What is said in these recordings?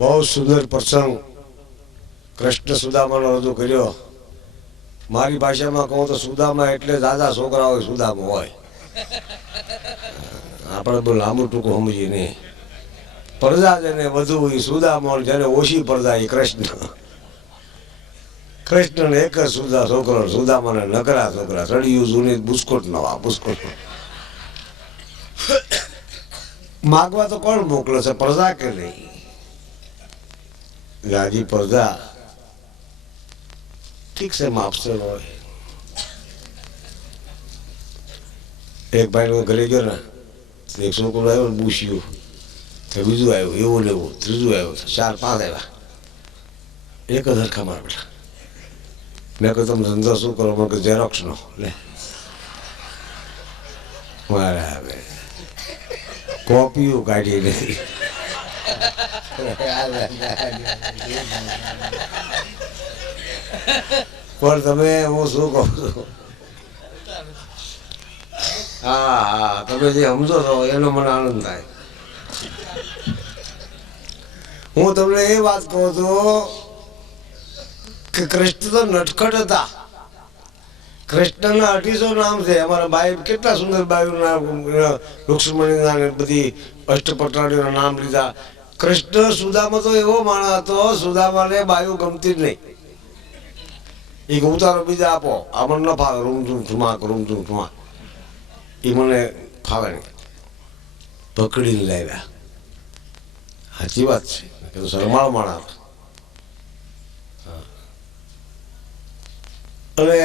બહુ સુંદર પ્રસંગ કૃષ્ણ સુદામાનો રજૂ કર્યો. મારી ભાષામાં કહું તો સુદામા એટલે દાદા છોકરા હોય સુદામા હોય. આપણે બહુ લાંબુ ટૂંકું સમજીએ નહીં. પ્રજા જેને વધુ હોય સુદામા, જેને ઓછી પ્રજા એ કૃષ્ણ. કૃષ્ણને એક જ છોકરો, સુદામાને નકરા છોકરા. સળિયું જૂની બુસ્કોટ નવા બુસ્કોટ. માગવા તો કોણ મોકલે છે, પ્રજા કે નહીં? ગાજી પ્રજા ઠીક છે, માપશે હોય. એક ભાઈ ઘરે ગયો ને, એક છોકરો આવ્યો પૂછ્યું, બીજું આવ્યું, એવું લેવું, ત્રીજું આવ્યું, 4-5 આવ્યા, એક જ હરખા માર બેઠા. મેં કહ્યું તમે ધંધો શું કરો? મને કહ્યું ઝેરોક્સ નો. લે બરાબર, કોપીઓ કાઢી નથી. પણ તમે હું શું કહું છું, હા હા, તમે જે સમજો છો એનો મને આનંદ થાય. હું તમને એ વાત કહું છું કે કૃષ્ણ તો નટખટ હતા. કૃષ્ણના 2800 નામ છે. અમારા બાઈ કેટલા સુંદર બાયુના, રુક્ષ્મણીના બધી અષ્ટપટાણીઓના નામ લીધા. કૃષ્ણ સુદામા તો એવો માણસ હતો, સુદામાને બાયુ ગમતી જ નહીં. એ ઉતારો બીજા આપો, આ મને ન ફાવે, રૂમઝૂમ ઠુમાક રૂમઝૂમ ઠુમાક, એ મને ફાવે નહીં. પકડીને લાવ્યા. સાચી વાત છે, શરમાળ માણસ. અને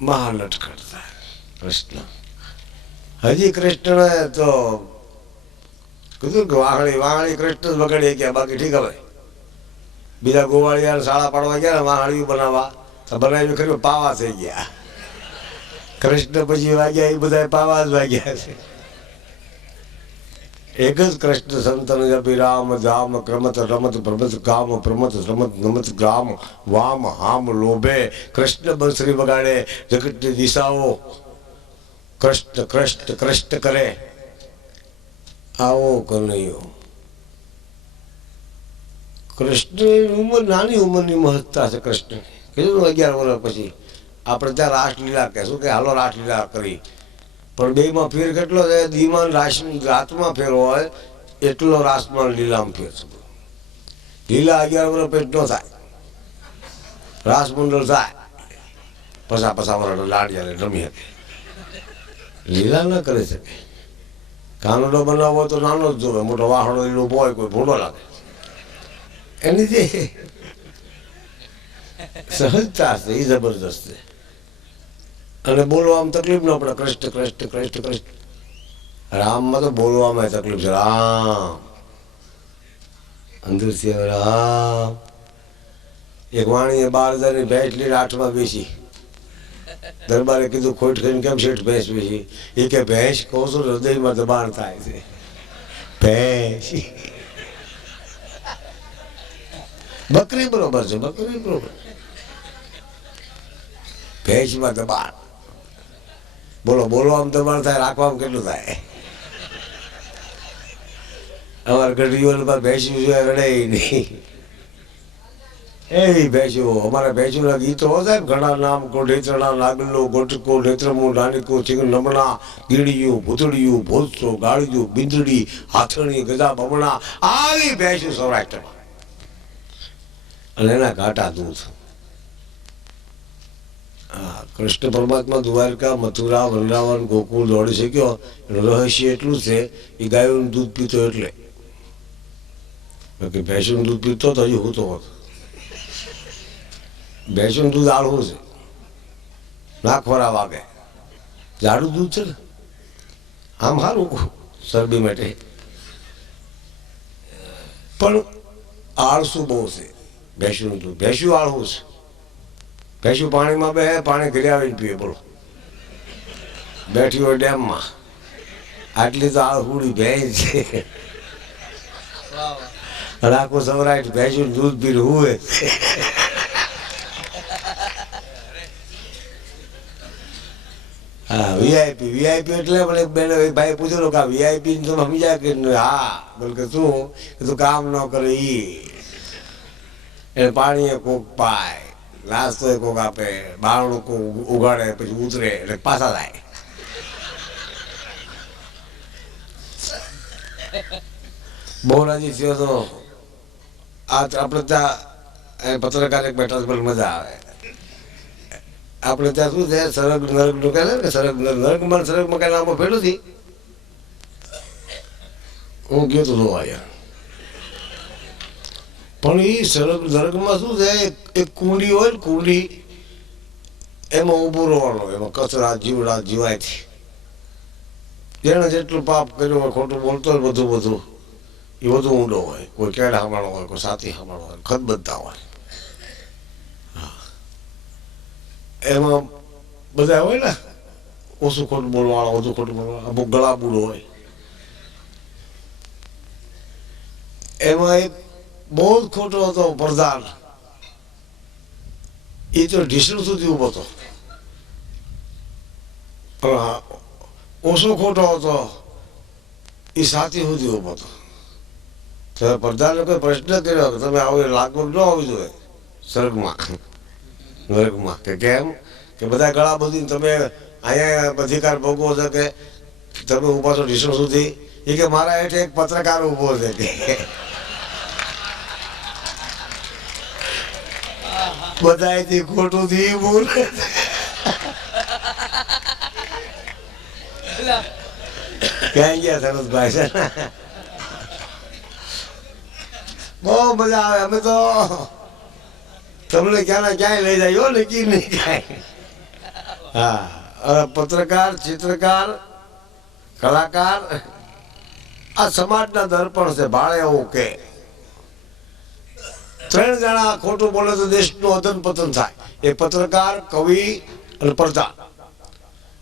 મહાનટખટ થાય કૃષ્ણ. હજી કૃષ્ણને તો કીધું કે વાહળી કૃષ્ણ જ બગાડી ગયા, બાકી ઠીક. હવે બીજા ગોવાળિયા શાળા પાડવા ગયા ને, વાહળીઓ બનાવવા તો બનાવી ખરી પાવા થઈ ગયા. કૃષ્ણ પછી વાગ્યા એ બધા પાવા જ વાગ્યા છે. એક જ કૃષ્ણ સંતન જપી રામ જામ ક્રમત રમત પ્રમત ગામ પ્રમત રમત નમત ગ્રામ વામ હામ લોભે. કૃષ્ણ બંસરી વગાડે, જગતની દિશાઓ કૃષ્ણ કૃષ્ણ કૃષ્ણ કરે. આવો કનૈયો. કૃષ્ણ ઉંમર, નાની ઉંમરની મહત્તા છે કૃષ્ણ. કીધું 11 વર્ષ પછી આપણે ત્યાં રાસલીલા કહેશું કે હાલો રાસલીલા કરી. પણ બેમાં ફેર કેટલો છે? દીમાં રાતમાં ફેર હોય એટલો રાસમાં લીલામાં ફેર છે. લીલા 11 વર્ષ પેટ ન થાય, રાસ મંડળ થાય, પસા વર્ષ લાડિયાને રમી શકે. લીલા ન કરી શકે. કાનડો બનાવવો તો નાનો જ જોવે, મોટો વાહડો લીલો હોય કોઈ ભૂંડો લાગે. એની જે સહજતા છે એ જબરદસ્ત છે. અને બોલવામાં તકલીફ ન પડે. કૃષ્ણ કૃષ્ણ કૃષ્ણ કૃષ્ણ. રામમાં તો બોલવામાં તકલીફ છે. રામ અંદરથી રામ. એક વાણીએ 12,000ની ભેંસ લઈને 8માં બેસી. દરબારે કીધું ખોટ કરીને કેમ શેઠ ભેંસ બેસી? એ કે ભેંસ કહું છું હૃદયમાં દબાણ થાય છે. ભેંસ બકરી બરોબર છે, બકરી બરોબર. ભેંસમાં દબાણ. બોલો બોલવામાં દબાણ થાય, રાખવામાં કેટલું થાય? અમારા ગઢીઓમાં ભેંસ્યું છે, રડે નહીં. એ ભેંસ્યું, અમારા ભેંસ્યુંના ગીતો હતા ઘણા નામ. ઢેચરણા નાગલો ગોટકો નેત્રમું નાનિકો ચિંગ નમણા ગીડિયું ભૂતળિયું ભોજસો ગાળિયું બિંદડી હાથણી ગજા બમણા. આવી ભેંસ્યું સૌરાષ્ટ્રમાં. અને એના ઘાટા દૂધ. હા, કૃષ્ણ પરમાત્મા દ્વારકા, મથુરા, વૃંદાવન, ગોકુળ દોડી શક્યો. એનું રહસ્ય એટલું છે એ ગાયોનું દૂધ પીતો એટલે. બાકી ભેંસનું દૂધ પીતો તો હજી હું તો હોત. ભેંસનું દૂધ આળવું છે, નાખવરા વાગે. જાડું દૂધ છે ને, આમ સારું શરદી માટે. પણ આળસું બહુ છે ભેંસનું દૂધ. ભેંસ્યું આળવું છે. ભેંસ્યું પાણીમાં બે, પાણી ઘરે આવીને પીએ. બોલો, બેઠી હોય ડેમમાં. આટલી તો આળહુડી ભેંસ છે. રાખો સૌરાષ્ટ્ર ભેંસ્યું દૂધ પીને હુએ. હા વીઆઈપી વીઆઈપી એટલે મને બેન ભાઈ પૂછેલું કે વીઆઈપી તમે સમજ્યા કે હા બોલ કે શું તું કામ ન કરે એ પાણી કોક પાય નાસ્તો કોક આપે બારણું કોક ઉગાડે પછી ઉતરે એટલે પાછા થાય. બહુ રાજી થયો તો આ આપણે ત્યાં પત્રકાર એક બેઠા છે મજા આવે. આપણે ત્યાં શું છે સરગ નરક નું કહે ને સરગ નરકમાં સરગમાં કઈ નામ ભેડું હતી હું ગયો તો અહીંયા પણ એ સરગ નરકમાં શું છે એક કુંડી હોય ને કુંડી એમાં ઊભું રહેવાનું એમાં કચરા જીવડા જીવાયથી જેને જેટલું પાપ કર્યું હોય ખોટું બોલતો હોય બધું બધું એ બધું ઊંડો હોય. કોઈ કેડ સાંભળો હોય કોઈ સાથી સાંભળો હોય ખત બધા હોય એમાં બધા હોય ને ઓછું ખોટું બોલવાળા ઓછું ખોટું બોલવાળા અમુક ગળાબૂડ હોય. એમાં એક બહુ જ ખોટો હતો પ્રધાન એ તો ઢીસણ સુધી ઊભો હતો પણ ઓછો ખોટો હતો એ સાથી સુધી ઊભો હતો. તો પ્રધાને કોઈ પ્રશ્ન કર્યો કે તમે આવું લાગવગ ન આવવી જોઈએ સ્વર્ગમાં નરકમાં કે કેમ કે બધા ગળા બધી તમે અહીંયા અધિકાર ભોગવો છો કે તમે ઊભા છો ઢીસણ સુધી એ કે મારા હેઠે એક પત્રકાર ઊભો છે કે બધા ખોટું થી બોલે ક્યાં ગયા સરસભાઈ છે બહુ મજા આવે. અમે તો તમને ક્યાં ક્યાંય લઈ જાય નક્કી નહીં કાંઈ. હા પત્રકાર ચિત્રકાર કલાકાર આ સમાજના દર્પણ છે. ભાડે એવું કે 3 જણા ખોટું બોલે તો દેશનું અધન પતન થાય. એ પત્રકાર કવિ અને પ્રધાન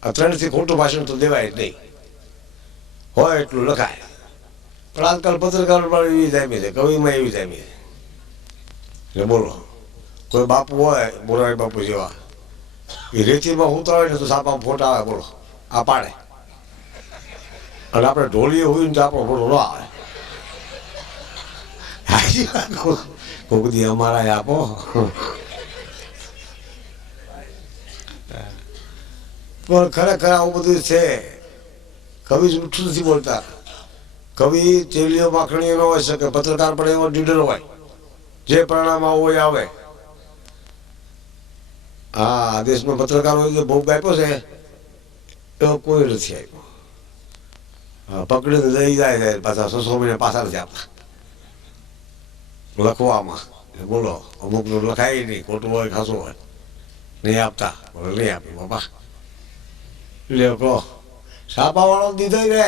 આ 3 થી ખોટું ભાષણ તો દેવાય જ નહીં. હોય એટલું લખાય. પણ આજકાલ પત્રકાર પણ એવી જામી છે કવિમાં એવી જામી છે. એટલે બોલો કોઈ બાપુ હોય મોરારી બાપુ જેવા એ રેતીમાં હોતા હોય ને તો સાપા ફોટા આવે બોલો આ પાડે અને આપણે ઢોલીએ હોય ને તો આપણો ફોટો ન આવે. કોક દી અમારા આપો. પણ ખરેખર આવું બધું છે. કવિ જૂઠું નથી બોલતા. કવિ તેલીઓ માખણીઓ ન હોય શકે. પત્રકાર પણ એવો લીડર હોય જે પરિણામમાં હોય આવે. હા દેશમાં પત્રકાર હોય જે ભોગ આપ્યો છે એવો કોઈ નથી આપ્યો. હા પકડીને લઈ જાય છે પાછા 600 મહિને પાછા નથી આપતા લખવામાં. બોલો અમુકનું લખાય નહીં ખોટું હોય ખાસું હોય નહીં આપતા બોલો નહીં આપી બાપા લે કહો છાપા વાળો દીધો રે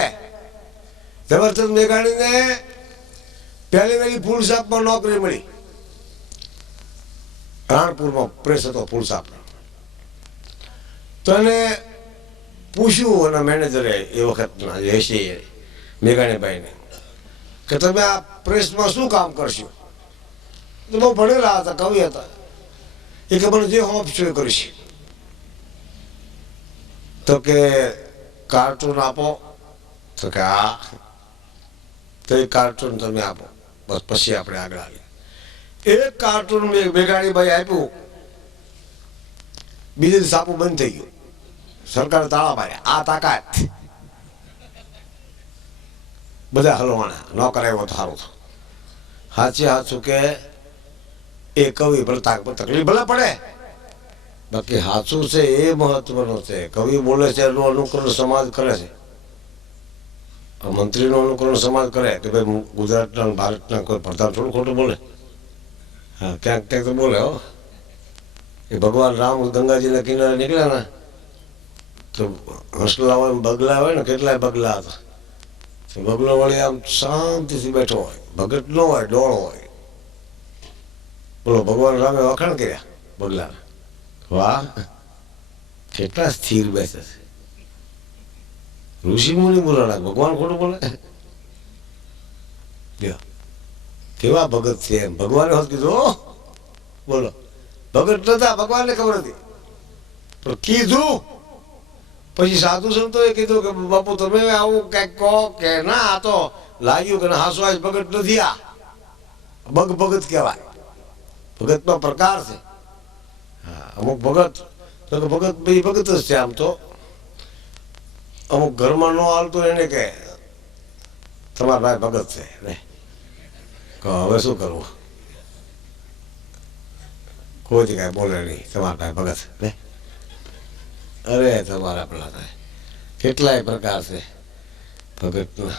જબરજસ્ત મેઘાણીને પહેલી વહેલી ફૂલ સાપમાં નોકરી મળી. રાણપુરમાં પ્રેસ હતો ફૂલ સાપ. તો એને પૂછ્યું એના મેનેજરે એ વખતના જયસિંહ મેઘાણીભાઈને કે તમે આ પ્રેસમાં શું કામ કરશો. તો બહુ ભણેલા હતા કવિ હતા. એ કે મને જે હોપશો એ કરીશ. તો કે કાર્ટૂન આપો. તો કે હા તો એ કાર્ટૂન તમે આપો બસ પછી આપણે આગળ આવીએ. એક કાર્ટૂન મેઘાણીભાઈ આપ્યું. બીજે સાપું બંધ થઈ ગયું. સરકારે તાળા માર્યા. આ તાકાત બધા હલવાના ન કરાયો તો સારું થયું. સાચું કે એ કવિ તકલીફ ભલે પડે બાકી સાચું છે એ મહત્વનું છે. કવિ બોલે છે એનું અનુકરણ સમાજ કરે છે. મંત્રીનું અનુકરણ સમાજ કરે કે ભાઈ ગુજરાતના ભારતના કોઈ પ્રધાન થોડું ખોટું બોલે. હા ક્યાંક ક્યાંક તો બોલે હો. એ ભગવાન રામ ગંગાજીના કિનારે નીકળ્યા ને તો હસલા હોય બગલા હોય ને કેટલાય બગલા હતા. બગલો વળી આમ શાંતિથી બેઠો હોય. ભગત ન હોય ડોળ હોય. બોલો ભગવાન રામે વખાણ કર્યા બગલાને. વાહ કેટલા સ્થિર બેસે છે. ઋષિ મુનિ બોલાણા ભગવાન ખોટું બોલે. કેવા ભગત છે એમ ભગવાને હોત કીધું. બોલો ભગત નતા ભગવાનને ખબર હતી પણ કીધું પછી સાધુ સંતોએ કીધું કે બાપુ તમે આવું કંઈક કહો કે ના, આ તો લાગ્યું કે હાસવાસ ભગત નથી, આ બગ ભગત કહેવાય. ભગતનો પ્રકાર છે. હા, અમુક ભગત તો કે ભગત ભાઈ ભગત જ છે. આમ તો અમુક ઘરમાં ન હાલતું એને કે તમારા ભાઈ ભગત છે ને, કહો હવે શું કરવું? કોઈ કાંઈ બોલે નહીં, તમારા ભાઈ ભગત ને. અરે તમારા પેલા થાય કેટલાય પ્રકાર છે ભગતના.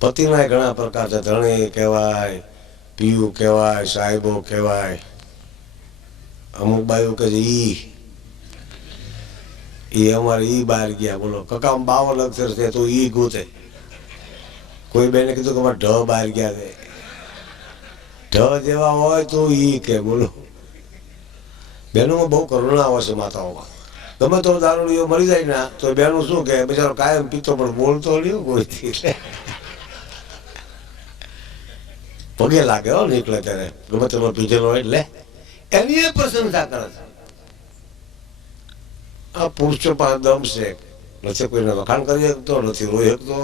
પતિના ઘણા પ્રકાર છે. ધણી કહેવાય, પીયું કહેવાય, સાહેબો કહેવાય. અમુક બાયું કે છે ઈ અમારે ઈ બહાર ગયા. બોલો કકામ 52 અક્ષર છે તો ઈ ગોતે. કોઈ બેને કીધું કે અમારે ઢ બહાર ગયા છે. ઢ જેવા હોય તો ઈ કે બોલો. બહેનોમાં બહુ કરુણા આવે છે માતાઓમાં. ગમે તો દારૂડીઓ મરી જાય ને તો બેનું શું કે બિચારો કાયમ પીતો પણ બોલતો નહીં કોઈથી. પગે લાગે હો નીકળે ત્યારે ગમે તેનો પીધેલો હોય એટલે એની એ પ્રશંસા કરે છે. આ પુરુષો પાસે દમ છે, નથી કોઈને વખાણ કરી શકતો, નથી રોઈ શકતો,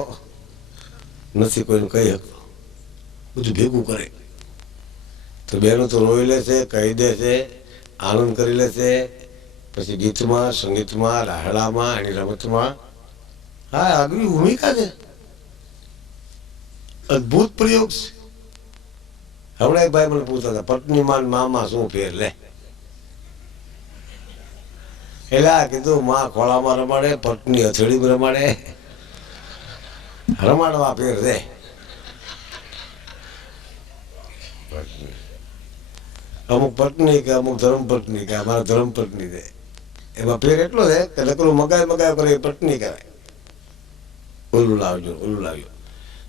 નથી કોઈને કહી શકતો. બધું ભેગું કરે તો બહેનો તો રોઈ લે છે, કહી દે છે, આનંદ કરી લે છે. પછી ગીતમાં, સંગીતમાં, રાહડામાં, એની રમતમાં. હા, આગવી ભૂમિકા છે. અદભુત પ્રયોગ છે. હમણાં એક ભાઈ મને પૂછતા હતા પત્નીમાં મામાં શું ફેર લે. એટલે આ કીધું માં ખોળામાં રમાડે, પત્ની હથેળીમાં રમાડે, રમાડવા ફેર છે. અમુક પત્ની કે અમુક ધર્મપત્ની કે અમારા ધર્મપત્ની છે. એમાં ફેર એટલો છે કે નકરું મગાય કરે એ પત્ની કહેવાય. ઓલું લાવજો, ઓલું લાવજો.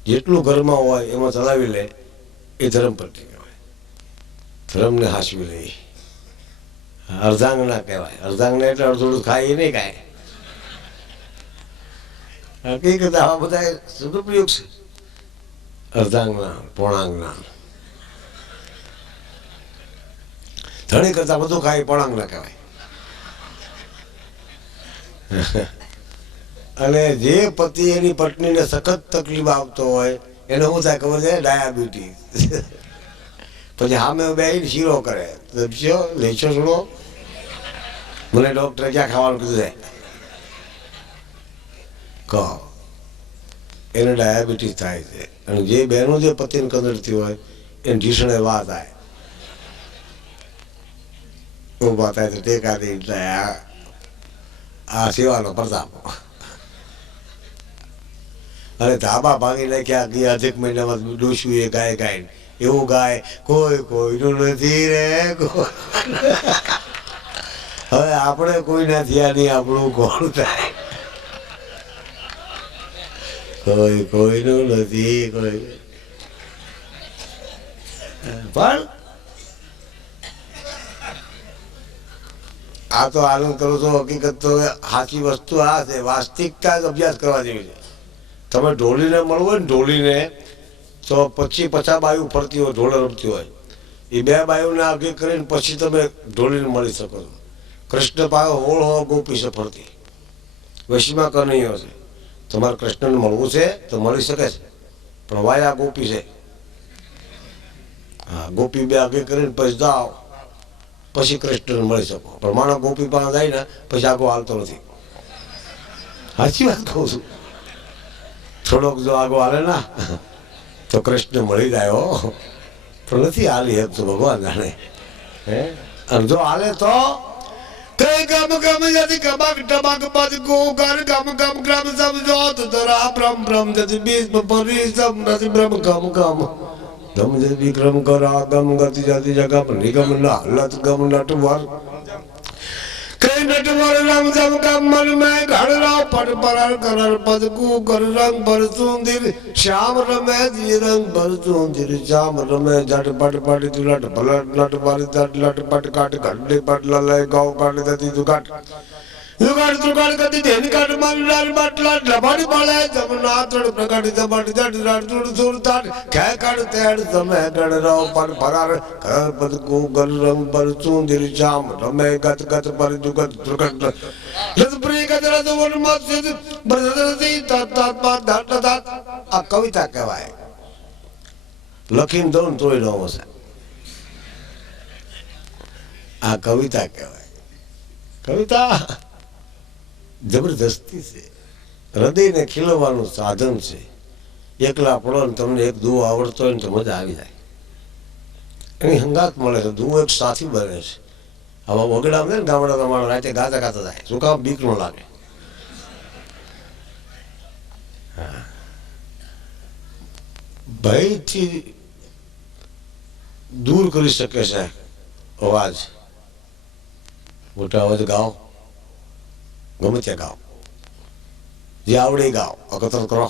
જેટલું ઘરમાં હોય એમાં ચલાવી લે એ ધર્મપત્ની કહેવાય. ધર્મને હાંસવી લે. અર્ધાંગના કહેવાય. અર્ધાંગના એટલે અડધું ખાય એ નહીં કાંઈ. હકીકત આવા બધા સદુપયોગ છે. અર્ધાંગના, પૂર્ણાંગના. ધણી કરતા બધું ખાય પૂર્ણાંગના કહેવાય. અને જે પતિ એની પત્નીને સખત તકલીફ આવતો હોય એને શું થાય ખબર છે? ડાયાબિટીસ. પછી સામે બેહીને શીરો કરે લેશો થોડો. મને ડોક્ટરે ક્યાં ખાવાનું કીધું છે? કહો એને ડાયાબિટીસ થાય છે. અને જે બહેનો જે પતિને કંદડતી હોય એને ઢીસણે વા થાય. ઊભા થાય તો ટેકા દઈ જાય. આ સેવાનો પ્રતાપ. અને ધાબા ભાંગી નાખ્યા ગયા અધિક મહિનામાં ડોસ્યું એ ગાય ગાય એવું ગાય કોઈ કોઈનું નથી રે. હવે આપણે કોઈના થયા નહીં, આપણું કોણ થાય? કોઈ કોઈનું નથી કોઈ. પણ આ તો આનંદ કરું છું. હકીકત તો સાચી વસ્તુ આ છે. વાસ્તવિકતા જ અભ્યાસ કરવા જેવી છે. તમે ઢોલીને મળવો ને ઢોલીને તો 50 બાયું ફરતી હોય, ઢોલે રમતી હોય. એ 2 બાયુને આગળ કરીને પછી તમે ઢોલીને મળી શકો છો. કૃષ્ણ પાસે હોળ હો ગોપી છે ફરતી. વશીમાં કનૈયો છે. તમારે કૃષ્ણને મળવું છે તો મળી શકે છે, પણ વાયા ગોપી છે. હા, ગોપી 2 આગળ કરીને પછી જાઓ પછી કૃષ્ણને મળી શકો. પણ માણસ ગોપી પાસે જાય ને પછી આગો હાલતો નથી. સાચી વાત કહું છું. થોડોક જો આગો હાલે ના તો કૃષ્ણ મળી જાય હો, પણ નથી હાલી શકતો. ભગવાન જાણે. અને જો હાલે તો કઈ ગમ ગમ જતી કબાક ટબાક બદ ગો ગર ગમ ગમ ગ્રમ સબ જોત તરા બ્રહ્મ બ્રહ્મ જતી બીજ પરી સબ રતિ બ્રહ્મ ગમ ગમ ગમ જતી વિક્રમ કરા ગમ ગતિ જતી જગમ નિગમ ના લત ગમ નટવર કઈ નટવર રમ જમ ગમ મન મેં ઘડ રાવ પટ પરર કરર પદ કુ કર રંગ ભર સુંદર શ્યામ રમે જી રંગ ભર સુંદર શ્યામ રમે જટ પટ પટ તુલટ પલટ લટ પર જટ લટ પટ કાટ ઘડે પટ લલે ગૌ કાટ ગતિ દુકાટ યુગાડ તુગાડ ગતિ ધેની કાટ મારી ડાલ બાટલા લબાડી મળે જમના તડ પ્રગટ જબટ જટ રાડ સુડ સુર તાટ કે કાટ તેડ તમે ગડ રાવ પર પરાર કર પદ કુ ગર રંગ પર સુંદર શ્યામ રમે ગત ગત પર દુગત દુર્ગત લત પ્રી આ કવિતા કહેવાય. લખીને દઉં ને તોય ન હશે. આ કવિતા કહેવાય. કવિતા જબરદસ્તી છે, હૃદયને ખીલવવાનું સાધન છે. એકલા પડો ને તમને એક દુઓ આવડતો હોય ને તો મજા આવી જાય. એની હંગાત મળે છે, દુઓ એક સાથી બને છે. આવા વગડા ને ગામડા તમારા રાતે ગાતા ગાતા જાય. શું કામ? બીક ન લાગે. ભયથી દૂર કરી શકે છે અવાજ. મોટા અવાજ ગાઓ, ગમે ત્યાં ગાઓ, જે આવડે ગાઓ, અકતર કરો.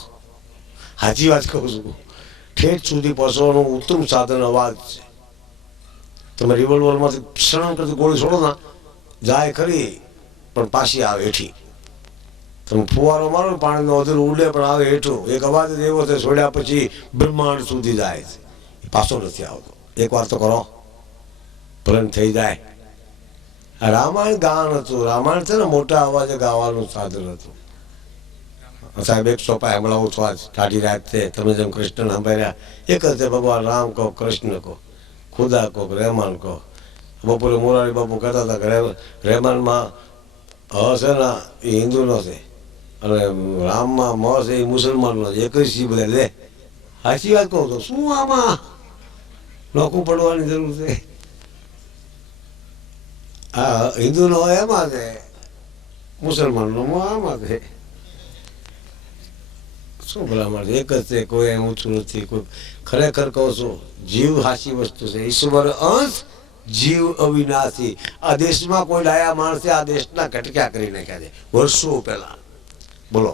સાચી વાત કહું છું. ઠેઠ સુધી પહોંચવાનું ઉત્તમ સાધન અવાજ છે. તમે રિવોલ્વરમાંથી ક્ષણ કરતી ગોળી છોડો ના, જાય ખરી પણ પાછી આવે હેઠી. તમે ફુવારો મારો ને પાણીનો અધૂર ઉડે પણ આવે હેઠું. એક અવાજ જ એવો છે, છોડ્યા પછી બ્રહ્માંડ સુધી જાય છે, પાછો નથી આવતો. એક વાર તો કરો, ભલન થઈ જાય. રામાયણ ગાન હતું. રામાયણ છે ને મોટા અવાજે ગાવાનું સાધન હતું. સાહેબ એક સોપાય હમણાં છું આજ ટાઢી રાત છે. તમે જેમ કૃષ્ણ સાંભળ્યા એક જ છે. ભગવાન રામ કહો, કૃષ્ણ કહો, ખુદા કહો, રહેમાન કહો. બપોરે મોરારી બાપુ કહેતા હતા કે રહેમાનમાં હશે ને એ હિન્દુનો છે અને રામમાં મ છે એ મુસલમાનનો છે. એક જ સી બધા લે. સાચી વાત કહું તો શું આમાં નોખું પડવાની જરૂર છે? હા, હિન્દુનો એમાં છે, મુસલમાનનો આમાં છે. શું ભલામણ છે? એક જ છે, કોઈ એમ ઊંચું નથી. કોઈ ખરેખર કહું છું, જીવ હાચી વસ્તુ છે. ઈશ્વર અંશ, જીવ અવિનાશી. આ દેશમાં કોઈ ડાયા માણસે આ દેશના કટક્યા કરી નાખ્યા છે વર્ષો પહેલા. બોલો,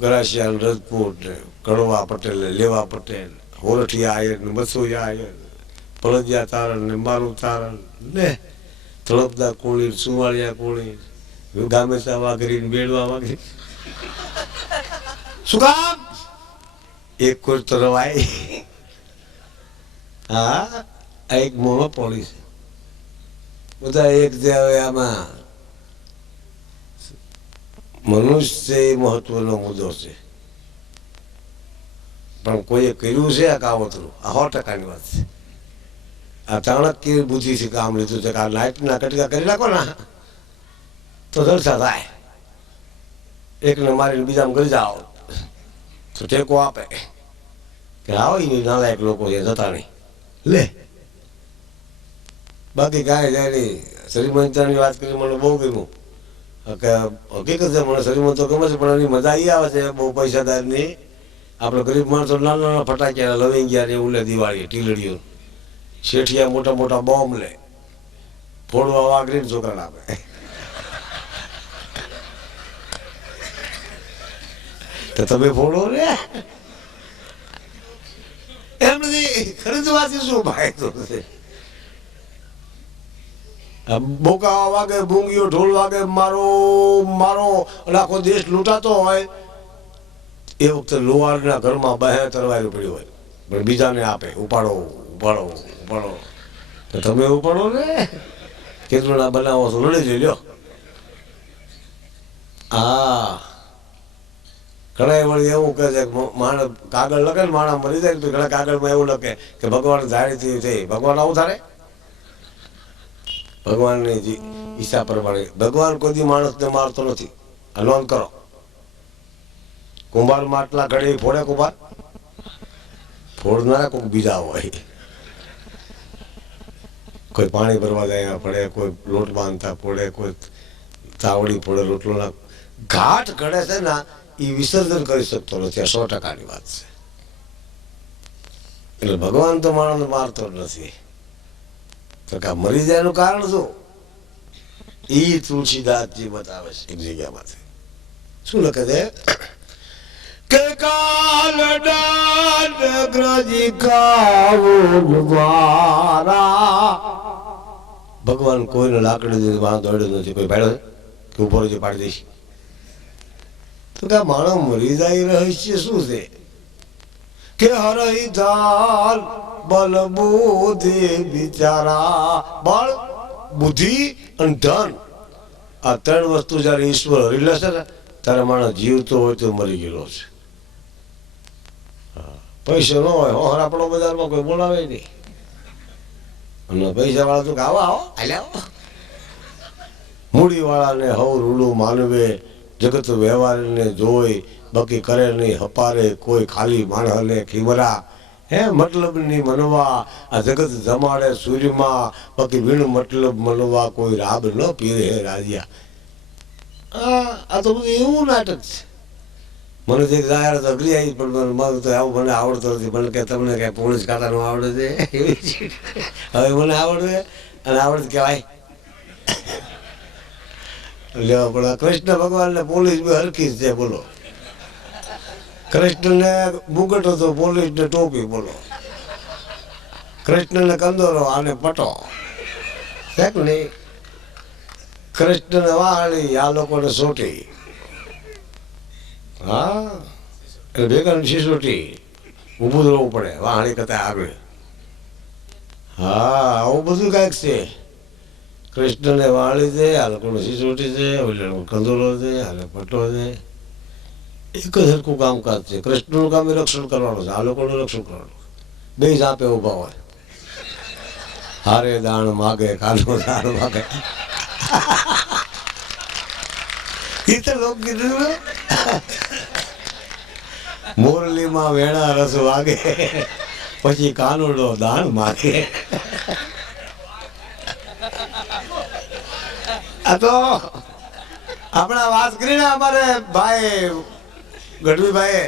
ગરાસિયા, રજપૂત, કડવા પટેલ, લેવા પટેલ, હોરઠિયા આયર, મસોયા આયર, પલજિયા તારણ ને મારું તારણ ને તળપદા કોળી, સુવાળિયા કોળી, ગામેસા વાઘરી ને બેડવા વાઘરી. શું કામ? એક કોઈ તો રવાય. હા, આ એક મોનોપોલી છે. બધા એક જે હવે આમાં મનુષ્ય એ મહત્વનો મુદ્દો છે. પણ કોઈએ કર્યું છે આ કાવતરું? આ 100%ની વાત છે. આ ચાણક્ય બુદ્ધિથી કામ લીધું છે કે આ લાઈટના કટકા કરી નાખો ને તો જલસા થાય. એકને મારીને બીજામાં ગળી જાઓ તો ટેકો આપે કે આવો એ નાલાયક લોકો છે, જતા નહીં લે. બાકી કાંઈ જાય નહીં. શ્રીમંતની વાત કરી મને બહુ ગમ્યું કે હકીકત છે, મને શ્રીમંત તો ગમે છે પણ એની મજા એ આવે છે બહુ પૈસાદારની. આપણે ગરીબ માણસો નાના નાના ફટાકિયા લવિંગિયા ને એવું લે, દિવાળી ટીલડીઓ. શેઠિયા મોટા મોટા બોમ્બ લે, ફોડવા વાગરીને છોકરાને આપે. તો તમે ફોડો ને એમ નથી. ખરીદવાથી શું ફાયદો છે? બોકા વાગે, ભૂંગીઓ ઢોલ વાગે, મારો મારો આખો દેશ લૂંટાતો હોય એ વખતે લોહારના ઘરમાં બહે તરવારી પડી હોય પણ બીજાને આપે, ઉપાડો ઉપાડો ઉપાડો. તો તમે ઉપાડો ને, કેટલું ના બનાવો છો લડી લઈ લ્યો. હા, ઘણા વળી એવું કહે છે માણસ કાગળ લખે ને માણસ મરી જાય તો ઘણા કાગળમાં એવું લખે કે ભગવાન ધારીથી થઈ. ભગવાન આવું ધારે? ભગવાનની ઈચ્છા પ્રમાણે. ભગવાન કોઈ દી માણસને મારતો નથી. આ નોંધ કરો. કુંભાર માટલા ઘડી ફોડે? કુંભાર ફોડનારા કોઈ બીજા હોય. કોઈ પાણી ભરવા જાય પડે, કોઈ લોટ બાંધતા પડે, કોઈ તાવડી પડે, રોટલો ના ઘાટ ઘડે છે ને એ વિસર્જન કરી શકતો નથી. આ 100%ની વાત છે. એટલે ભગવાન તો માણસને મારતો નથી. તો કે મરી જાય એનું કારણ શું? એ તુલસીદાસજી બતાવે છે એક જગ્યામાંથી. શું લખે છે કે કાલ ગ્રજી ભગવાન કોઈને લાકડી વાંધો નથી. કોઈ ભાડ્યો કે ઉભો રહેજો પાડી દઈશ. તો કે માણસ મરી જાય રહસ્ય શું છે? કે હરઈ ધાલ બલ બુદ્ધિ બિચારા. બળ, બુદ્ધિ અને ધન આ ત્રણ વસ્તુ જ્યારે ઈશ્વર હરી લેશે ને ત્યારે માણસ જીવતો હોય તો મરી ગયેલો છે. પૈસો ન હોય હોર આપણો બજારમાં કોઈ બોલાવે નહીં, અને પૈસા વાળા તો આવો આવો હાલે આવો. મૂડી વાળાને હવ રૂડું માનવે, જગત વ્યવહારને જોઈ, બાકી કરે નહીં હપારે કોઈ ખાલી માણસને ખીમરા. હે મતલબ ની મનવા આ જગત જમાડે સૂર્યમાં, બાકી વીણ મતલબ મનવા કોઈ રાબ ન પીરે હે રાજીયા. આ તો બધું એવું નાટક છે. મને જે જાહેરાત અઘરી આવી પણ મને તો આવું મને આવડતું નથી. મને કે તમને કઈ પોલીસ ખાતાનું આવડે છે એવી. હવે મને આવડે અને આવડે કહેવાય લેવા પડે. કૃષ્ણ ભગવાનને પોલીસ બી હરખી છે બોલો. કૃષ્ણને મુગટ હતો, પોલીસને ટોપી બોલો. કૃષ્ણને કંદોરો આને પટો છે કે નહીં. કૃષ્ણને વાળી આ લોકોને સોટી. હા એટલે ભેગા સિસોટી ઊભું રહેવું પડે વાહણી કરતા આગળ. હા આવું બધું કાંઈક છે. કૃષ્ણને વાળી દે, આ લોકોને સિસોટી છે, ઓલે કંદોરો છે, આને પટો છે. એક જ સરખું કામકાજ છે. કૃષ્ણનું કામ એ રક્ષણ કરવાનું છે, આ લોકોનું રક્ષણ કરવાનું. બે જ આપે ઊભા હોય. હારે દાણ માગે, કાનો દાણ માગે. એ તો લોક કીધું મોરલીમાં વેણા રસ વાગે, પછી કાનુડો દાણ માગે. આ તો આપણા વાત કરીને અમારે ભાઈ ગઢવીભાઈ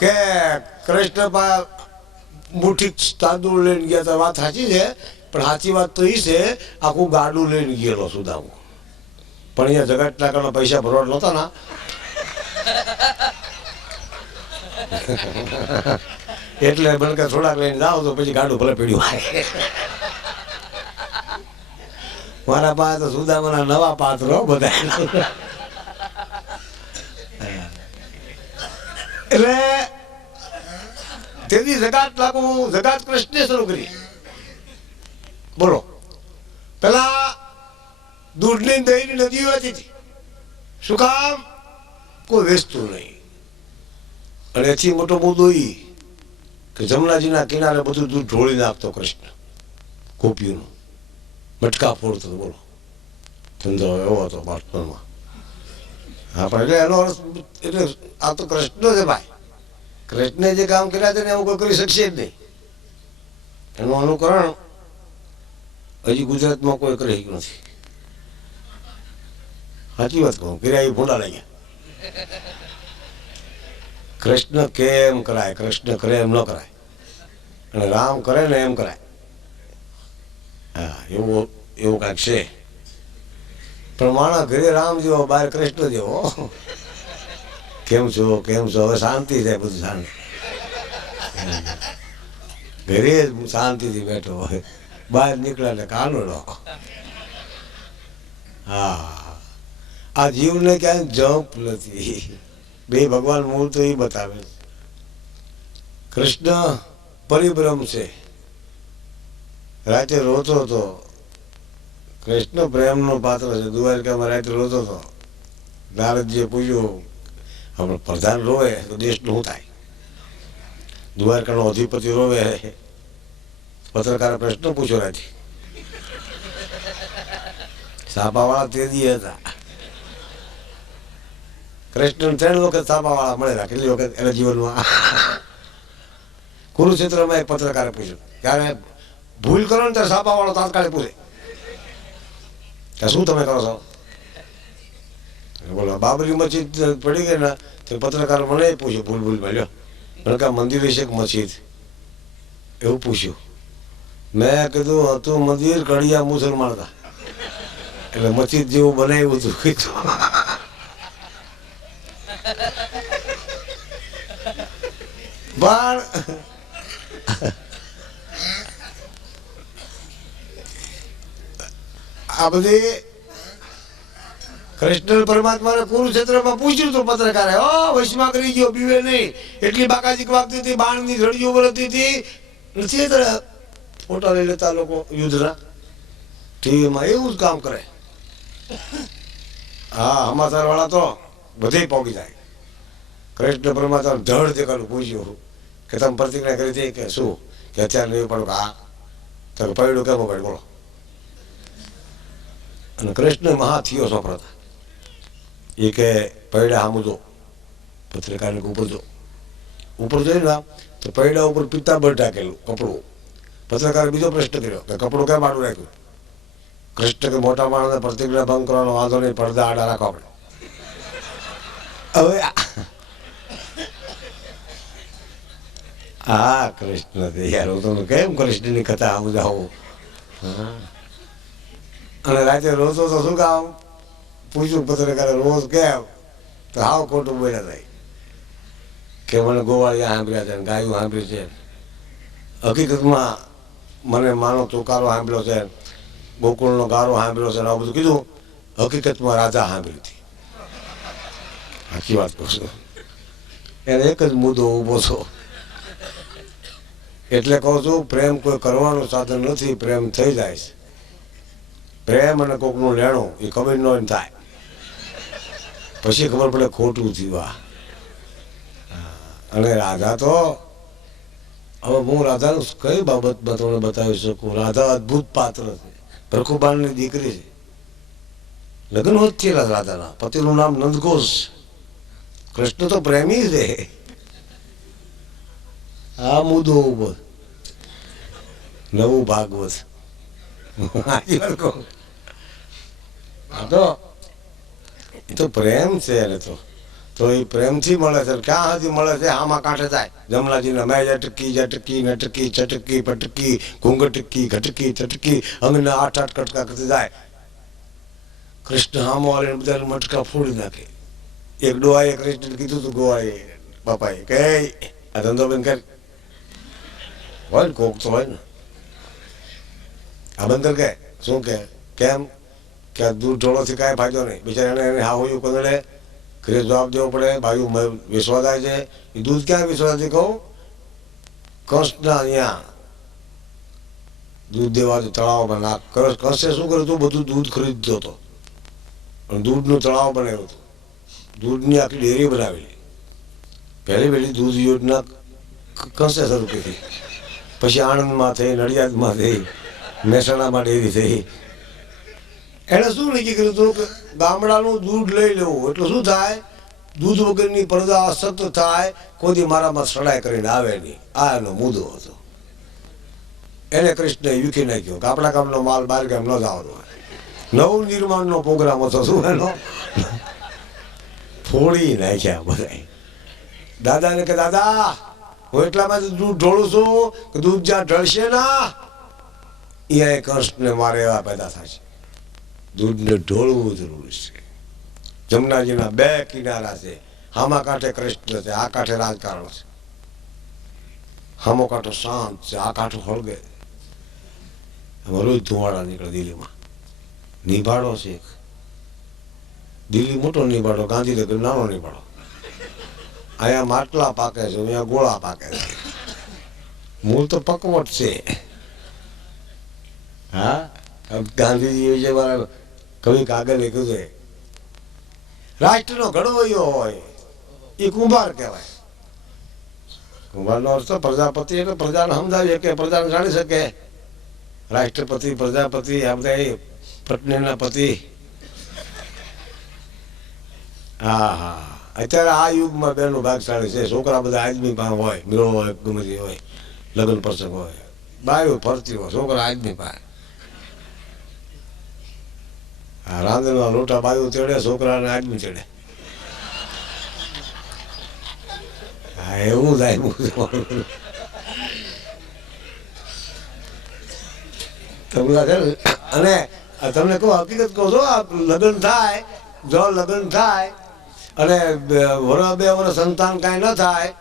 કે કૃષ્ણ મુઠ્ઠી તાંદૂળ લઈને ગયા તો વાત સાચી છે, પણ સાચી વાત તો એ છે આખું ગાડું લઈને ગયેલો સુદામો. પણ અહીંયા જગત ટાકાના પૈસા ભરવા નહોતા ના. એટલે મને કે થોડાક લઈને જાઓ તો પછી ગાડું ભલે પીડ્યું. મારા પાસે તો સુદામાના નવા પાત્રો બધા. એટલે તેથી જગાત લાગુ જગાત કૃષ્ણે શરૂ કરી. બોલો પેલા દૂધની દહીંની નદીઓ હતી. શું કામ? કોઈ વેચતું નહીં. અને એથી મોટો મુદ્દો એ કે જમનાજીના કિનારે બધું દૂધ ઢોળી નાખતો કૃષ્ણ ગોપીઓનું, મટકા ફોડતો. બોલો ધંધો એવો હતો બાળપણમાં. હા પણ એટલે એનો અર્થ એટલે આ તો કૃષ્ણ છે ભાઈ. કૃષ્ણે જે કામ કર્યા છે ને એવું કોઈ કરી શકશે જ નહીં. એનું અનુકરણ હજી ગુજરાતમાં કોઈ કરી શક્યું નથી. સાચી વાત કહું, કર્યા એ ભૂંડા લાગ્યા. કૃષ્ણ કેમ કરાય, કૃષ્ણ કરે એમ ન કરાય, અને રામ કરે ને એમ કરાય. હા એવું એવું કાંઈક છે. પણ માણસ ઘરે રામ જેવો, બહાર કૃષ્ણ જેવો. કેમ છો કેમ છો, હવે શાંતિ છે, બધું શાંતિ. ઘરે જ શાંતિથી બેઠો હોય, બહાર નીકળે એટલે કાનુડો. હા આ જીવને ક્યાંય જંપ નથી. બે ભગવાન મૂળ તો એ બતાવે છે. કૃષ્ણ પરિભ્રમ છે. રાતે રોતો હતો. કૃષ્ણ પ્રેમનો પાત્ર છે. દ્વારકામાં રાતે રોતો હતો. નારદજીએ પૂછ્યું આપણે પ્રધાન રોવે તો દેશનું શું થાય? દ્વારકાનો અધિપતિ રોવે. પત્રકારે પ્રશ્ન પૂછ્યો રાતે. સાપાવાળા તેદી હતા. કૃષ્ણ 3 વખત સાપાવાળા મળેલા. કેટલી વખત એના જીવનમાં? કુરુક્ષેત્રમાં એક પત્રકારે પૂછ્યું ત્યારે ભૂલ કરો ને ત્યારે સાપાવાળો તાત્કાલિક પૂછે કે શું તમે કરો છો? બોલો બાબરી મસ્જિદ પડી ગઈ ને તો પત્રકાર મને પૂછ્યું ભૂલ ભૂલ મળ્યો. મને કહે મંદિર વિશે એક મસ્જિદ એવું પૂછ્યું. મેં કીધું હતું મંદિર કડિયા મુસલમાન હતા એટલે મસ્જિદ જેવું બનાવ્યું હતું કીધું. પણ આ બધી કૃષ્ણ પરમાત્માને કુરુક્ષેત્રમાં પૂછ્યું હતું પત્રકારે. વૈષ્ણવ કરી ગયો, પીવે નહીં, એટલી બાકાજી વાગતી હતી, બાણની ઝડીઓ વળતી હતી. નથી ફોટા લઈ લેતા લોકો યુદ્ધના ટીવીમાં. એવું જ કામ કરે. હા, સમાચાર વાળા તો બધે પહોંચી જાય. કૃષ્ણ પરમાત્મા ધડ દેખાડું પૂછ્યું કે તમે પ્રતિજ્ઞા કરી હતી કે શું, કે અત્યારે નહીં પડું. હા, તો પડ્યું કેમ પડ્યું બોલો. અને કૃષ્ણ મહા થયો સોંપડતા એ કે પૈડા આમ જો પત્રકારને ઉપર જો, ઉપર જોયું ને તો પૈડા ઉપર પિત્તાંબર ઢાકેલું કપડું. પત્રકારે બીજો પ્રશ્ન કર્યો કે કપડું કેમ આડું રાખ્યું. કૃષ્ણ કે મોટા માણસને પ્રતિજ્ઞા ભંગ કરવાનો વાંધો નહીં, પડદા આડા રાખો આપણે. હવે હા, કૃષ્ણ યાર, હું તમને કેમ કૃષ્ણની કથા સમજાવું. અને રાતે રોતો તો શું કામ પૂછ્યું પત્રકારે, રોજ કેમ, તો હાવ ખોટું બોલ્યા થાય કે મને ગોવાળિયા સાંભળ્યા છે, ગાયું સાંભળી છે. હકીકતમાં મને માનો તુકારો સાંભળ્યો છે, ગોકુળનો ગારો સાંભળ્યો છે, આવું બધું કીધું. હકીકતમાં રાજા સાંભળી હતી. સાચી વાત કહું છું. એને એક જ મુદ્દો ઊભો છો. એટલે કહું છું, પ્રેમ કોઈ કરવાનું સાધન નથી, પ્રેમ થઈ જાય છે. પ્રેમ અને કોકનું લેણું એ ખબર ન થાય, પછી ખબર પડે ખોટું થયું. અને રાધા તો, હવે હું રાધાનું કઈ બાબતમાં તમને બતાવી શકું. રાધા અદભુત પાત્ર છે, પ્રકુબાણની દીકરી છે. લગ્ન હોત થયેલા રાધાના, પતિનું નામ નંદઘોષ. કૃષ્ણ તો પ્રેમી છે. આ મુદ્દો ઉપર નવું ભાગવત. એ તો પ્રેમ છે. એને તો એ પ્રેમથી મળે છે. ક્યાં સુધી મળે છે? આમાં કાંઠે જાય જમલાજીને મેં જટકી જટકી નટકી ચટકી પટકી ઘૂંઘટકી ઘટકી ચટકી અંગના 8-8 કટકા કરતી જાય. કૃષ્ણ હામો વાળીને બધા મટકા ફોડી નાખે. એક ડોહાએ કૃષ્ણને કીધું તું, ગોવાએ બાપાએ કે આ ધંધો બંધ કરી હોય ને, કોક તો હોય ને, આ બંધ કર. કે શું કે કેમ કે આ દૂધ ઢોળોથી કાંઈ ફાયદો નહીં. બિચારા એને હાવું કંદડે ઘરે જવાબ દેવો પડે. ભાઈ વિશ્વા થાય છે. એ દૂધ ક્યાં વિશ્વાસથી કહું? કંસના અહીંયા દૂધ દેવા તળાવમાં નાખ. કંસે શું કર્યું હતું? બધું દૂધ ખરીદતો હતો અને દૂધનું તળાવ બનાવ્યું હતું. દૂધની આખી ડેરી બનાવેલી. પહેલી દૂધ યોજના કંસે શરૂ કરી. પછી આણંદમાં થઈ, નડિયાદમાં થઈ, મહેસાણામાં ડેરી થઈ. એણે શું નક્કી કર્યું હતું કે ગામડાનું દૂધ લઈ લેવું. એટલે શું થાય? દૂધ વગરની પ્રજા અસત થાય, કોઈ મારામાં સડાઈ કરીને આવે નહીં. આ એનો મુદ્દો હતો. એને કૃષ્ણએ વીખી નાખ્યો કે આપણા ગામનો માલ બહાર ગામ ન જવાનો. નવ નિર્માણનો પ્રોગ્રામ હતો. શું એનો? ફોડી નાખ્યા બધા. દાદાને કે દાદા, હું એટલામાં દૂધ ઢોળું છું કે દૂધ જ્યાં ઢળશે ના અહીંયા કૃષ્ણને મારે એવા પેદા થશે. દૂધને ઢોળવું જરૂરી છે. જમનાજીના 2 કિનારા છે. હામા કાંઠે કૃષ્ણ છે, આ કાંઠે રાજકારણ છે. હામો કાંઠો શાંત છે, આ કાંઠો હળગે. એમાં રોજ ધુવાડા નીકળે. દિલ્હીમાં નિભાડો છે. દિલ્હી મોટો નિભાડો, ગાંધીનગર નાનો નિભાડો. અહીંયા માટલા પાકે છે, અહીંયા ગોળા પાકે છે. મૂળ તો પકવટ છે. હા, ગાંધીજી વિશે મારા કવિ કાગળે કીધું, રાષ્ટ્રનો ઘડવૈયો હોય એ કુંભાર કહેવાય. કુંભારનો અર્થ પ્રજાપતિ, એટલે પ્રજાને સમજાવી શકે, પ્રજાને જાણી શકે. રાષ્ટ્રપતિ, પ્રજાપતિ, આ બધા પત્નીના પતિ. હા હા, અત્યારે આ યુગમાં બેનું ભાગશાળી છે. છોકરા બધા આદમી પાસે હોય, મેળો હોય, ગમે તે હોય, લગ્ન પ્રસંગ હોય, બાયો ફરતી હોય, છોકરા આદમી પાસે. હા, રાંધણમાં લોટા બાયું ચડે, છોકરાને આદમી ચડે. હા, એવું થાય. તમને છે ને, અને તમને કહું, હકીકત કહું છો, આ લગ્ન થાય, જો લગ્ન થાય અને વર્ષ 2 વર્ષ સંતાન કાંઈ ન થાય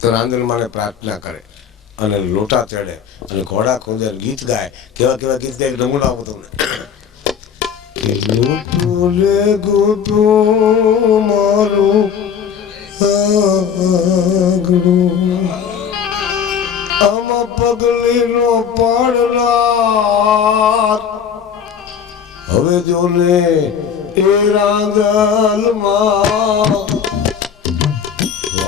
તો રાંધણમાને પ્રાર્થના કરે અને લોટા ચડે અને ઘોડા ખૂંદે ગીત ગાય. કેવા કેવા ગીત ગાય નમૂના આપું તમને. લોટું રે ગોટું મારું આગળું, આમાં પગલીનો પાડનાર, હવે જો ને એ રાંદલમાં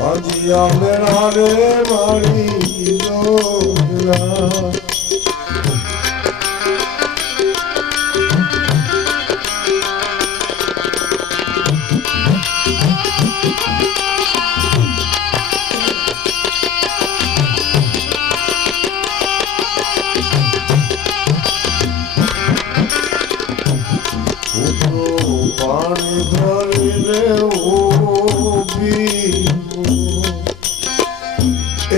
વાજિયા મેળા રે મારી ડોલા પાણી ભરીને ઊભી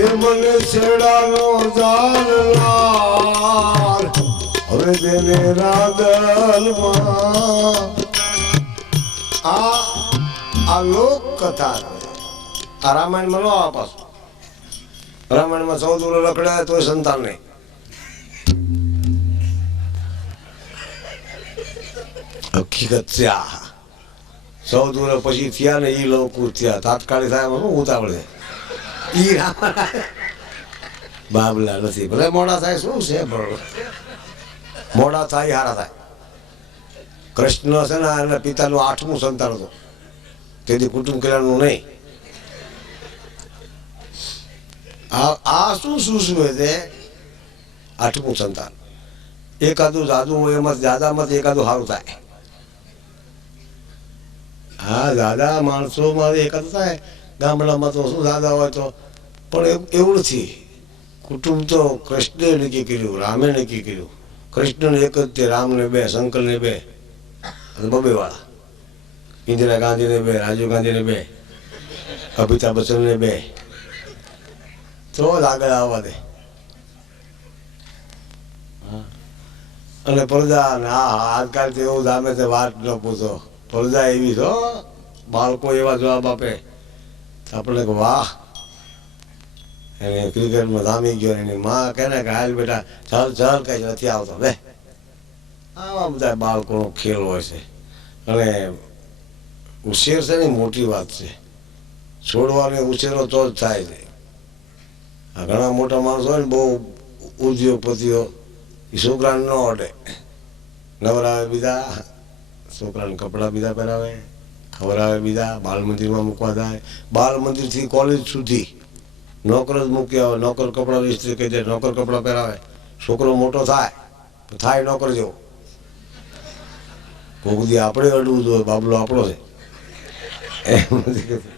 એ મને છેડાનો જાનલાર હવે તેને રાંદલમાં આ લોક કથા આ રામાયણમાં નો આ પાછું રામાયણમાં 14 વર્ષ રખડ્યા તોય સંતાન નહીં. હકીકત છે આ 14 વર્ષ પછી થયા ને એ લોકો થયા તાત્કાલિક થાય શું ઉતાવળે ઈ બાબલા નથી ભલે મોડા થાય શું છે મોડા થાય હારા થાય. કૃષ્ણ છે ને એના પિતાનું 8મું સંતાન હતું તેથી કુટુંબ કલ્યાણનું નહીં. આ શું સૂચવે છે 8મું સંતાન એકાદું જાદુ હોય એમાં દાદામાં એકાદું સારું થાય. હા દાદા માણસોમાં એકાદું થાય ગામડામાં તો શું દાદા હોય તો પણ એવું નથી. કુટુંબ તો કૃષ્ણે નક્કી કર્યું રામે નક્કી કર્યું. કૃષ્ણને એક જ તે રામને 2 શંકરને 2 બબે વાળા ઇન્દિરા ગાંધીને 2 રાજીવ ગાંધીને 2 અમિતાભ બચ્ચનને 2 તો જ આગળ આવવા દે. અને પ્રજા આજકાલ તો એવું જામે તે વાત ન પૂછો. પ્રજા એવી છો બાળકો એવા જવાબ આપે આપણે વાહ એને ક્રિકેટમાં જામી ગયો. એની માં કહે ને કે હાલ બેટા ચાલ ચાલ કઈ નથી આવતો બે. આવા બધા બાળકોનો ખેલ હોય છે. અને ઉછેર છે ને મોટી વાત છે. છોડવાની ઉછેરો તો જ થાય છે. ઘણા મોટા માણસો હોય ને બહુ ઉદ્યોગપતિઓ એ છોકરાને ન અડે. નવરાવે બીજા છોકરાને કપડાં બીજા પહેરાવે ખવડાવે બીજા બાળ મંદિરમાં મૂકવા જાય. બાળ મંદિરથી કોલેજ સુધી નોકર જ મૂકી આવે. નોકર કપડાં ઇસ્ત્રી કહી દે નોકર કપડાં પહેરાવે. છોકરો મોટો થાય નોકર જેવો. કોઈ બધી આપણે અડવું જોઈએ બાબલો આપણો છે એમ નથી કહેતું.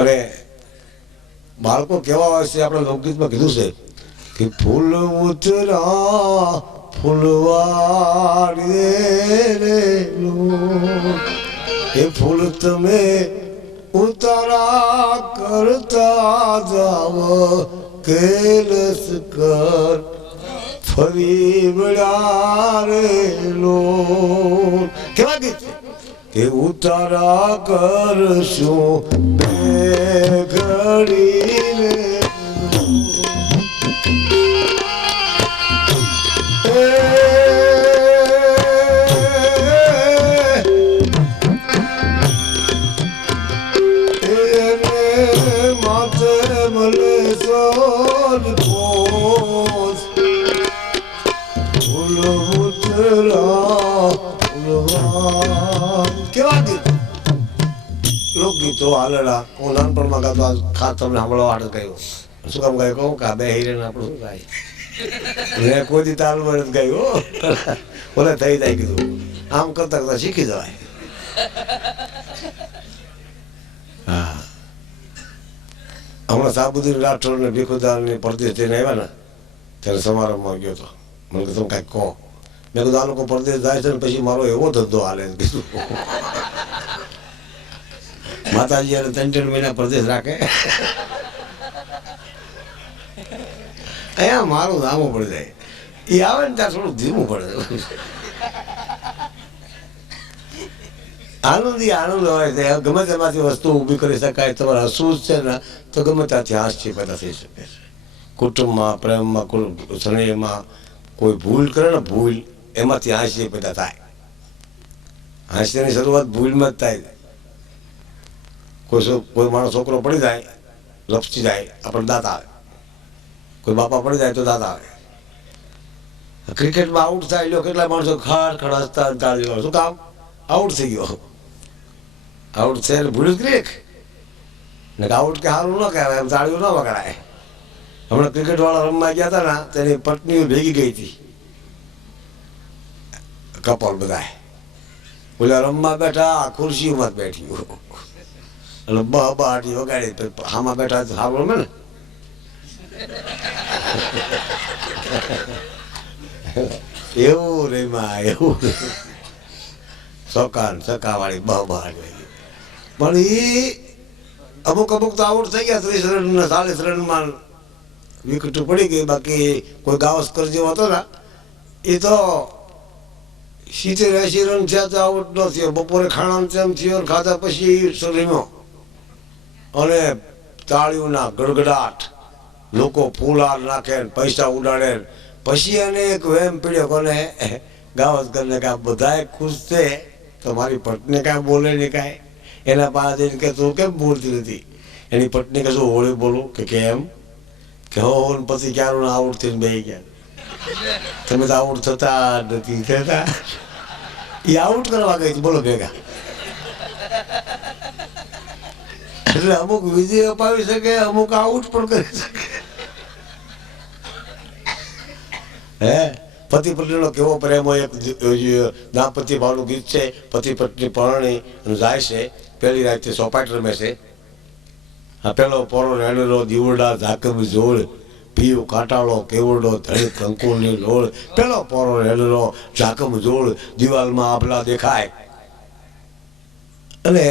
અને બાળકો કેવા હોય છે આપણે લોકગીતમાં કીધું છે કે ફૂલ ઉતરા ફૂલવાડી એ ફૂલ તમે ઉતારા કરતા જાવ કેલસ કર ફરી મળ્યા રે લો. કેવા ગીત કે ઉતારા કરશું બે ઘડીને માથે મળે સોન પોસ ફૂલ ઉતરા કેવા ગીત લોકગીતો હાલેલા. હું નાનપણમાં ગાતો ખાસ તમને સાંભળવા હાડ ગયો. શું કામ ગાય કહું કા બે હિરેન આપણું શું ગાય મેં કોઈ દી તાલમાં નથી ગાયું. બોલે થઈ જાય કીધું આમ કરતા કરતા શીખી જવાય. હા હમણાં સાબુદ્દીન રાઠોડ ને ભીખુદારની પરદેશ જઈને આવ્યા ને ત્યારે સમારંભમાં ગયો હતો. મને કીધું કાંઈક કહો. મેં કીધું આ લોકો પરદેશ જાય છે ને પછી મારો એવો ધંધો હાલે કીધું. માતાજી યારે 3 મહિના પરદેશ રાખે અહીંયા મારું ધામું પડી જાય. એ આવે ને ત્યાં થોડું ધીમું પડે. આનંદ હોય છે. ગમે તેમાંથી વસ્તુ ઊભી કરી શકાય. તમારે હસવું છે ને તો ગમે ત્યાંથી હાસ્ય પેદા થઈ શકે છે. કુટુંબમાં પ્રેમમાં સ્નેહમાં કોઈ ભૂલ કરે ને ભૂલ એમાંથી હાસ્ય પેદા થાય. હાસ્યની શરૂઆત ભૂલમાં જ થાય. કોઈ માણસ છોકરો પડી જાય લપસી જાય આપણે દાંત આવે. કોઈ બાપા પડી જાય તો દાંત આવે. ક્રિકેટમાં આઉટ થાય લ્યો કેટલા માણસો ખાડ ખડ હસતા તાળીઓ, શું કામ? આઉટ થઈ ગયો. આઉટ છે એટલે ભૂલ જ ક્રિક ને આઉટ કે સારું ન કહેવાય, એમ તાળીઓ ન વગડાય. હમણાં ક્રિકેટ વાળા રમવા ગયા હતા ને તેની પત્નીઓ ભેગી ગઈ હતી, કપલ બધા ઓલા રમવા બેઠા, ખુરશીમાં જ બેઠી એટલે બહાટી વગાડી, આમાં બેઠા સારું રમે ને. એવું રે માં, એવું સકા વાળી બહાટી. પણ એ અમુક તો આઉટ થઈ ગયા 30 રન 40 રનમાં વિકેટ પડી ગઈ. બાકી કોઈ ગાવસ્કર જેવો હતો ને એ તો 70-80 રન થયા તો આઉટ ન થયો. બપોરે ખાણા તેમ થયો, ખાધા પછી રમ્યો અને તાળીઓના ગડગડાટ, લોકો ફૂલાર નાખે, પૈસા ઉડાડે. પછી એને એક વેમ પીડ્યો કોને, ગાવસ્કરને કે બધાએ ખુશ છે તો મારી પત્ની કાંઈ બોલે નહીં કાંઈ. એના પાસે કે તું કેમ બોલતી નથી? એની પત્ની કે શું હોળી બોલું કે કેમ? કે હો પતિ ક્યારું આઉટ થઈને બે ગયા, તમે તો આઉટ થતા નથી થતા. એ આઉટ કરવા ગઈ હતી બોલો ભેગા. એટલે અમુક વિજય અપાવી શકે, અમુક આઉટ પણ કરી શકે. હે પતિ પત્નીનો કેવો પ્રેમ હોય. એક દાંપત્ય ભાવનું ગીત છે, પતિ પત્ની પરણી જાય છે, પહેલી રાતે સોપાટ રમે છે. આ પેલો પોરો નેણેલો દીવડા ઝાકમ જોડ, પીયું કાંટાળો કેવડો ધણી કંકુળની લોળ. પેલો પોરો નેણેલો ઝાકમ જોડ, દિવાલમાં આભલા દેખાય. અને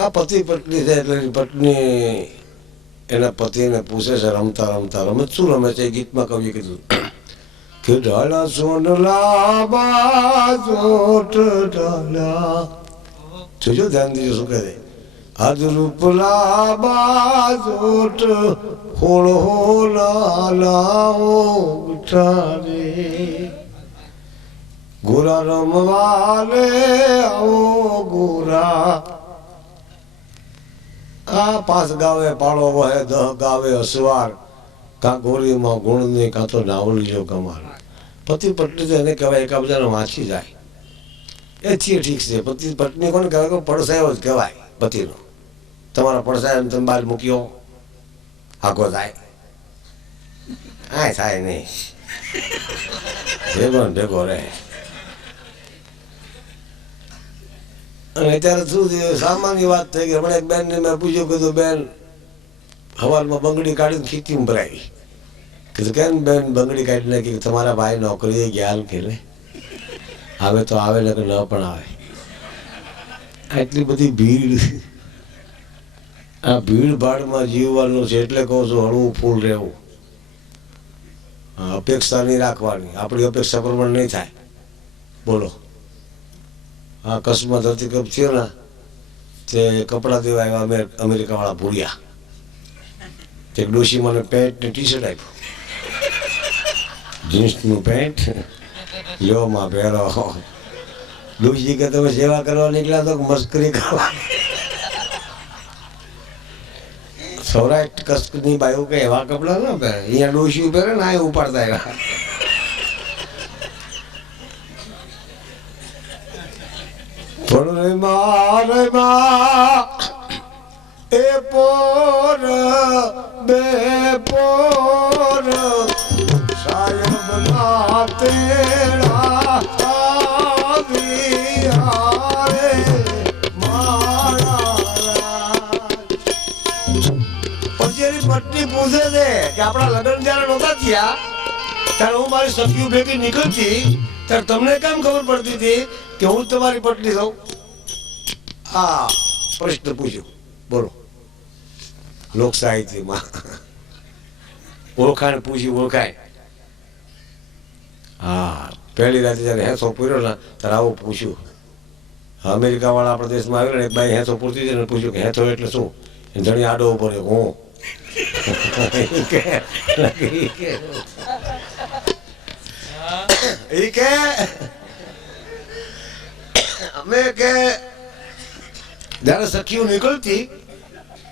આ પતિ પત્ની છે એટલે પત્ની એના પતિને પૂછે છે રમતા રમતા, રમત શું રમે છે? ગીતમાં કવિએ કીધું કે ઢાલા સોનલા બાજોટ ઢાલા. જોજો ધ્યાન દીજો શું કહે છે. આજ રૂપલા બાજોટ હોળ હોલાલાઓ ઉઠારે, ગોરા રમવાલે આવો ગોરા. આ 5 ગાવે પાળો વહે, 10 ગાવે અસવાર, કાં ગોરીમાં ગુણ નહીં કાં તો નાવલીઓ કમાલ. પતિ પત્ની તો એને કહેવાય એકાબીજાને વાંચી જાય. એ ઠીક છે. પતિ પત્ની કોને કહેવાય કે પડસાયો જ કહેવાય પતિનો. તમારા પડસાયો તમે બહાર મૂક્યો આગો થાય, આ થાય નહીં, ભેગો ને ભેગો રહે. અને અત્યારે શું થયું, સામાન્ય વાત થઈ ગઈ. હમણાં એક બેનને મેં પૂછ્યું, કીધું બેન હવારમાં બંગડી કાઢીને ખીચીમાં ભરાવી. કીધું કેમ બેન બંગડી કાઢી નાખી? તમારા ભાઈ નોકરીએ ગયા કે હવે તો આવે ને કે ન પણ આવે. આટલી બધી ભીડ, આ ભીડ ભાડમાં જીવવાનું છે. એટલે કહું છું હળવું ફૂલ રહેવું, અપેક્ષા નહીં રાખવાની. આપણી અપેક્ષા પ્રમાણે નહીં થાય. બોલો આ કચ્છમાં ધરતીકંપ થયો ને તે કપડાં દેવા આવ્યા અમેરિકાવાળા ભૂર્યા. તે ડોશી મને પેન્ટ ને ટી શર્ટ આપ્યું, જીન્સનું પેન્ટ લ્યો માં પહેરો. ડોશી કે તમે સેવા કરવા નીકળ્યા તો મસ્કરી કરવા? સૌરાષ્ટ્ર કચ્છની બાયું કે એવા કપડા ના પહેરે. અહીંયા ડોશી પહેરે ને આ ઉપાડતા આવ્યા. એ પોર બે પોર સાહેબ ના તેડા આવ્યા મારા. પછી એની પત્ની પૂછે છે કે આપણા લગ્ન જયારે નહોતા થયા ત્યારે હું મારી સખીઓ ભેગી નીકળતી ત્યારે તમને કેમ ખબર પડતી હતી કે હું તમારી પત્ની છું? આ પ્રશ્ન પૂછ્યો. બોલો લોક સાહિત્યમાં ઓળખાણ પૂછી ઓળખાય. હા પહેલી રાતે જયારે હેસો પૂર્યો ને ત્યારે આવું પૂછ્યું. અમેરિકા વાળા આપણા દેશમાં આવ્યો ને એક બાઈ હેસો પૂરતી હતી ને પૂછ્યું કે હેસો એટલે શું? ધણી આડો ઉપર હું એ કે અમે કે જયારે સખીઓ નીકળતી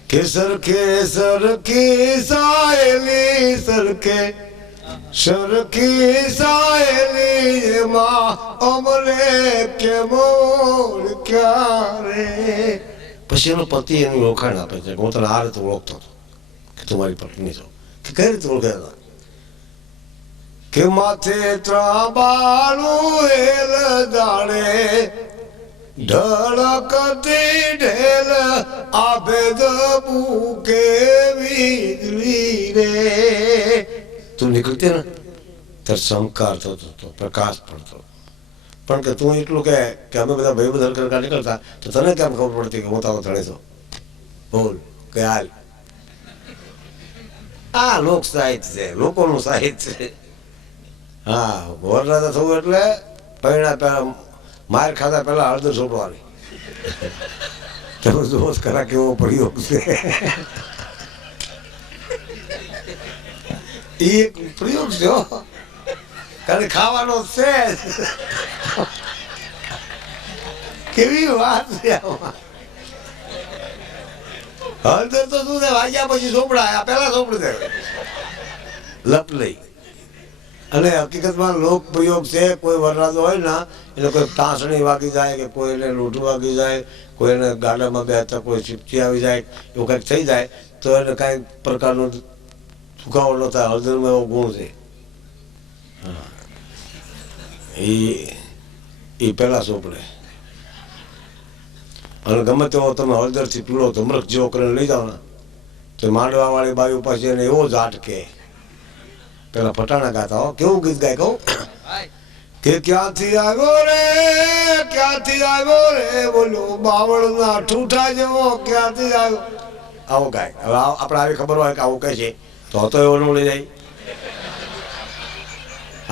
કે સરખે સરખી સાયલી સરખે સરખી સાયલી માં અમને કેમ ક્યારે. પછી એનો પતિ એનું ઓળખાણ આપે છે. હું તને આ રીતે ઓળખતો હતો કે તું મારી પત્ની છો. કે કઈ રીતે ઓળખ્યા હતા? કે માથે ત્રાબાનું હેલ દાડે ઢળકતી ઢેલ આભેદ બુકે વીજળી રે. તું નીકળતી ને ત્યારે સંસ્કાર થતો હતો, પ્રકાશ પડતો. પણ કે તું એટલું કે અમે બધા ભાઈ બધા કરતા નીકળતા તો તને કેમ ખબર પડતી કે હું તારો ધણી છું? બોલ કે હાલ. આ લોક સાહિત્ય છે, લોકોનું સાહિત્ય છે. હા, વરરાજા થવું એટલે પૈણા પહેલા માર ખાતા પહેલા હળદર છોડવાની. તમે જોવો ખરા કેવો પ્રયોગ છે. એ એક પ્રયોગ છે, કારણ ખાવાનો છે. કેવી વાત છે આમાં. હળદર તો શું છે, વાગ્યા પછી સોપડા, પેલા સોપડી દે લપ લઈ. અને હકીકતમાં લોક પ્રયોગ છે. કોઈ વરરાજો હોય ને એટલે કોઈ તાંસણી વાગી જાય કે કોઈને લૂંટું વાગી જાય, કોઈને ગાડામાં બેસતા કોઈ ચીપચી આવી જાય, એવું કંઈક થઈ જાય તો એને કાંઈ પ્રકારનો સુકાવો ન થાય. હળદરમાં એવો ગુણ છે. એ પહેલા સોપડે. અને ગમે તેવો તમે હળદરથી પીળો ધમરક જેવો કરીને લઈ જાઓ ને તો માંડવા વાળી બાજુ પાસે એને એવો ઝાટકે. પેલા ફટાણા ગાતા હો, કેવું ગીત ગાય કહું કે ક્યાંથી આવ્યો રે, ક્યાંથી આવ્યો રે, બોલો બાવળ ના ઠૂઠા જેવો ક્યાંથી આવ્યો, આવો ગાય. હવે આપણે આવી ખબર હોય કે આવું કહે છે તો એવો ન લઈ જાય.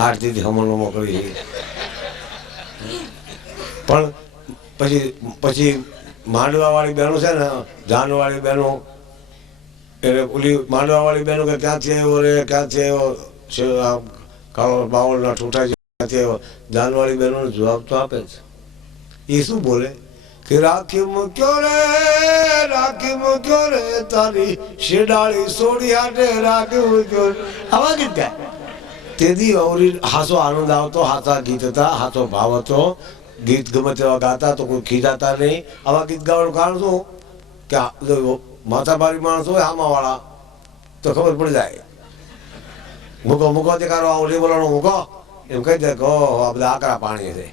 આરતીથી હમણો મોકલી. પણ પછી માંડવા વાળી બહેનો છે ને, જાન વાળી બહેનો, એટલે ઓલી માંડવા વાળી બહેનો કે ક્યાંથી આવ્યો રે, ક્યાંથી આવ્યો, કાળો બાવળના ઠૂઠા ક્યાંથી આવ્યો. જાન વાળી બહેનોને જવાબ તો આપે છે. એ શું બોલે કે રાખી મૂક્યો રે, રાખી મૂક્યો રે, તારી શેડાળી સોડી હાટે રાખી મૂક્યો. આવા ગીત ગાય. તેથી અવરી હાસો આનંદ આવતો, હાથા ગીત હતા, હાથો ભાવ હતો. ગીત ગમે તેવા ગાતા તો કોઈ ખીજાતા નહીં. આવા ગીત ગાવાનું કારણ શું કે માથાભારી માણસ હોય આમાવાળા તો ખબર પડી જાય. મૂકો મૂકો દેખાડો, આવું નહીં બોલાનો મૂકો એમ કહી દે કે આ બધા આકરા પાણી છે.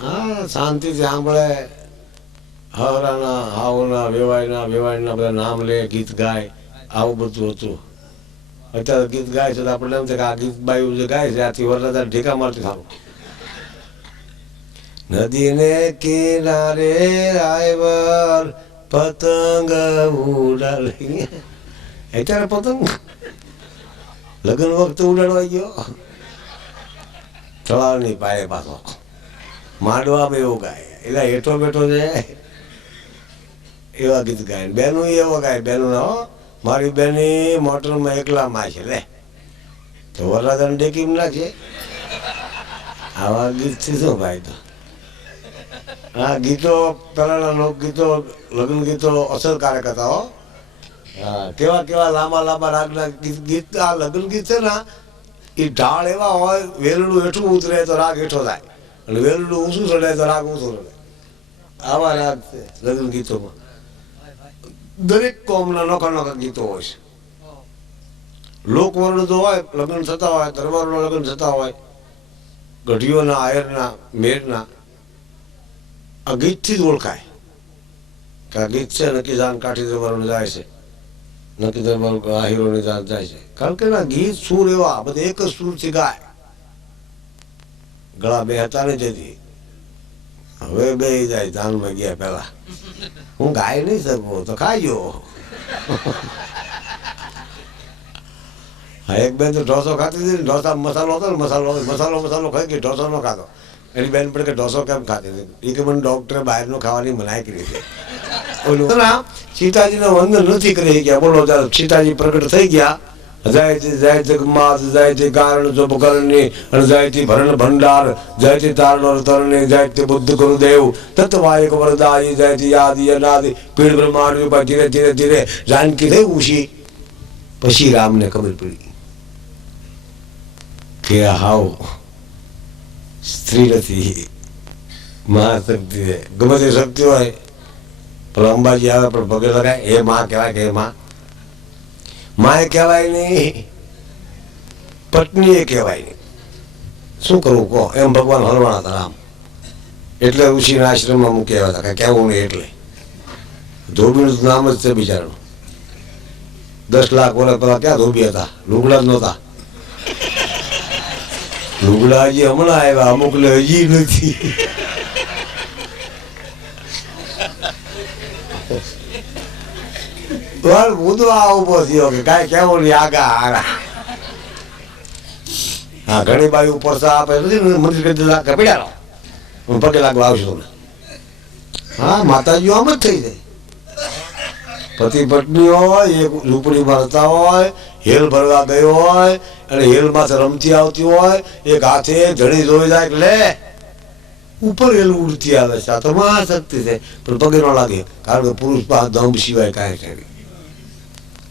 હા, શાંતિથી સાંભળે. હવરાના હાવના વેવાયના બધા નામ લે, ગીત ગાય, આવું બધું હતું. અત્યારે ગીત ગાય છે તો આપણે એમ છે કે આ ગીત બાયું જે ગાય છે આથી વરરાજા ઢીકા મારતી ખાવું. નદીને કિનારે રાયવર પતંગ ઉડાડી. અત્યારે પતંગ લગ્ન વખતે ઉડાડવા ગયો તળાવની પાયે પાછો. માંડવામાં એવું ગાય, એટલે હેઠો બેઠો છે એવા ગીત ગાય. બેનું એવો ગાય, બેનું હો મારી બેની મોટરમાં એકલામાં છે લે તો વરરાજાને ડેકીમ નાખે. આવા ગીતથી શું ફાયદો? હા, ગીતો પહેલાના લોકગીતો, લગ્ન ગીતો અસરકારક હતા હો. હા, કેવા કેવા લાંબા લાંબા રાગના ગીત. આ લગ્ન ગીત છે ને એ ઢાળ એવા હોય, વેલડું હેઠું ઉતરે તો રાગ હેઠો થાય, અને વેલડું ઊંચું ચડે તો રાગ ઊંચું ચડે. આવા રાગ છે લગ્ન ગીતોમાં. દરેક કોમના નોખા નોખા ગીતો હોય છે. લોકવર્ણ તો હોય, લગ્ન થતા હોય, દરબારોના લગ્ન થતા હોય, ગઢીઓના, આયરના, મેરના, આ ગીતથી જ ઓળખાય કે આ ગીત છે નક્કી જાન કાઠી દરબારોને જાય છે, નક્કી દરબાર આહિરોની જાન જાય છે. કારણ કે ના ગીત સૂર એવા બધા એક જ સૂરથી ગાય. ગળા બે હતા ને જેથી હવે બે જાય જાનમાં ગયા. પેલા હું ગાઈ નહીં શકું તો ખાઈજો. હા, એક બેન તો ઢોસો ખાતી હતી, ઢોસા મસાલો હતો ને, મસાલો ખાઈ ગઈ, ઢોસો ન ખાતો. એની બેન પણ કે ઢોસો કેમ ખાતી હતી? એ કે મને ડોક્ટરે બહારનું ખાવાની મનાઈ કરી છે. ઓલું સીતાજીને વંદન નથી કરી ગયા. બોલો, સીતાજી પ્રગટ થઈ ગયા. જયતી જગમાત, જયતી કારણ જો કરણી, અને જયતી ભરણ ભંડાર, જયતી તારણોર તરણી, જયતી બુદ્ધ ગુરુદેવ તત્વાયક વરદાયી, જયતી યાદી અનાદિ પીડ બ્રહ્માંડ ધીરે ધીરે ધીરે જાનકી થઈ ઉછી. પછી રામને ખબર પડી કે હાવ સ્ત્રી નથી, મહાશક્તિ છે. ગમે તે શક્તિ હોય પણ અંબાજી આવે પણ પગે લગાય એ માં કહેવાય કે માં એ કહેવાય નહીં, પત્ની એ કહેવાય નહીં. શું કરવું કહો? એમ ભગવાન હલવાણા હતા રામ, એટલે ઋષિના આશ્રમમાં મૂકી આવ્યા હતા, કાંઈ કહેવું નહીં. એટલે ધોબીનું નામ જ છે બિચારાનું. 10 લાખ વર્ષ પહેલા ક્યાં ધોબી હતા? લુગડા જ નહોતા. લુગડા હજી હમણાં આવ્યા, અમુક ને હજી નથી. મુદ્દો આ ઉભો થયો કે કાંઈ કેવું નહીં આગા હારા. હા, ઘણી બાજુ પરસા આપે નથી મંદિર કરી દીધા કે પડ્યા રહો, હું પગે લાગવા આવશું ને. હા, માતાજીઓ આમ જ થઈ જાય. પતિ પત્ની હોય, એક ઝૂંપડીમાં રહેતા હોય, હેલ ભરવા ગયો હોય અને હેલમાંથી રમતી આવતી હોય, એક હાથે ધણી જોઈ જાય કે લે ઉપર હેલ ઉડતી આવે છે. આ તો મહાશક્તિ છે, પણ પગે ન લાગે, કારણ કે પુરુષ પાસે દમ સિવાય કાંઈ કાંઈ.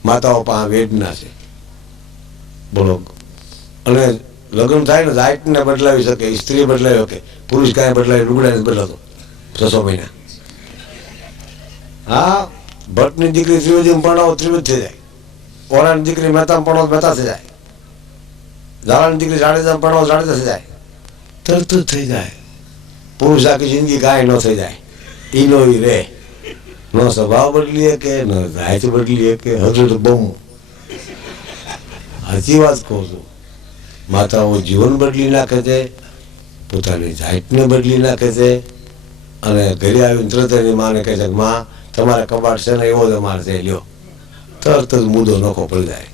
માતાઓ પાસે વેદના છે, બોલો. અને લગ્ન થાય ને જાતને બદલાવી શકે, સ્ત્રી બદલાવી શકે, પુરુષ કાંઈ બદલાવી લુગડાને બદલાતો 600 મહિના. હા, ભટ્ટની દીકરી ત્રિવેદીમાં પરણાવો ત્રિવેદ થઈ જાય, ઓરાની દીકરી મહેતામાં પરણાવો મહેતા થઈ જાય, ઝાલાની દીકરી જાડેજામાં પરણાવો જાડેજા થઈ જાય, તરત જ થઈ જાય. પુરુષ આખી જિંદગી કાંઈ ન થઈ જાય, ઈનો ઈ રે, ન સ્વભાવ બદલીએ કે ન જાત બદલીએ કે હજુ બહુ. સાચી વાત કહું છું. માતાઓ જીવન બદલી નાખે છે, પોતાની જાતને બદલી નાખે છે, અને ઘરે આવીને તરત એની માને કહે છે કે માં તમારે કબાટ છે ને એવો જ અમારે છે, લ્યો. તરત જ મુદ્દો નોખો પડી જાય.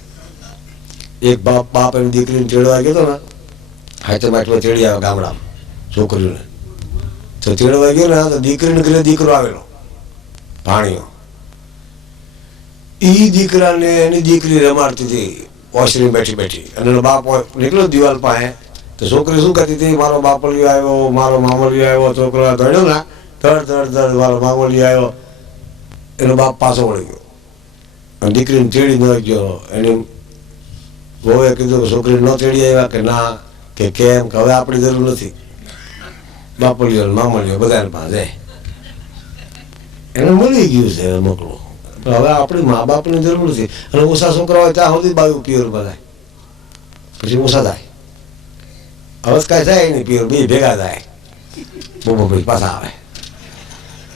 એક બાપ એની દીકરીને તેડવા ગયો ને, હાથમાં એટલો તેડી આવે ગામડામાં છોકરીઓને, તો તેડવા ગયો ને તો દીકરીને ઘરે દીકરો આવેલો ભાણીઓ. એ દીકરાને એની દીકરી રમાડતી હતી ઓસરી બેઠી બેઠી, અને એનો બાપ નીકળ્યો દિવાલ પાસે. તો છોકરી શું કરતી હતી, મારો બાપલિયો આવ્યો, મારો મામલિયો આવ્યો. છોકરો ધડ્યો ને ધડ ધડ ધડ મારો મામલિયો આવ્યો. એનો બાપ પાછો વળી ગયો અને દીકરીને તેડી ન ગયો. એની વહુએ કીધું કે છોકરી ન તેડી આવ્યા કે ના, કે કેમ, કે હવે આપણી જરૂર નથી, બાપલિયો મામલિયો બધાને પાસે એને મળી ગયું છે મોકલું. હવે આપણી મા બાપની જરૂર નથી. અને ઓછા છોકરા હોય ત્યાં સુધી બાયું પિયર બધા, પછી ઓછા થાય. હવે કાંઈ થાય નહીં, પિયર બે ભેગા થાય, બહુ પછી પાછા આવે.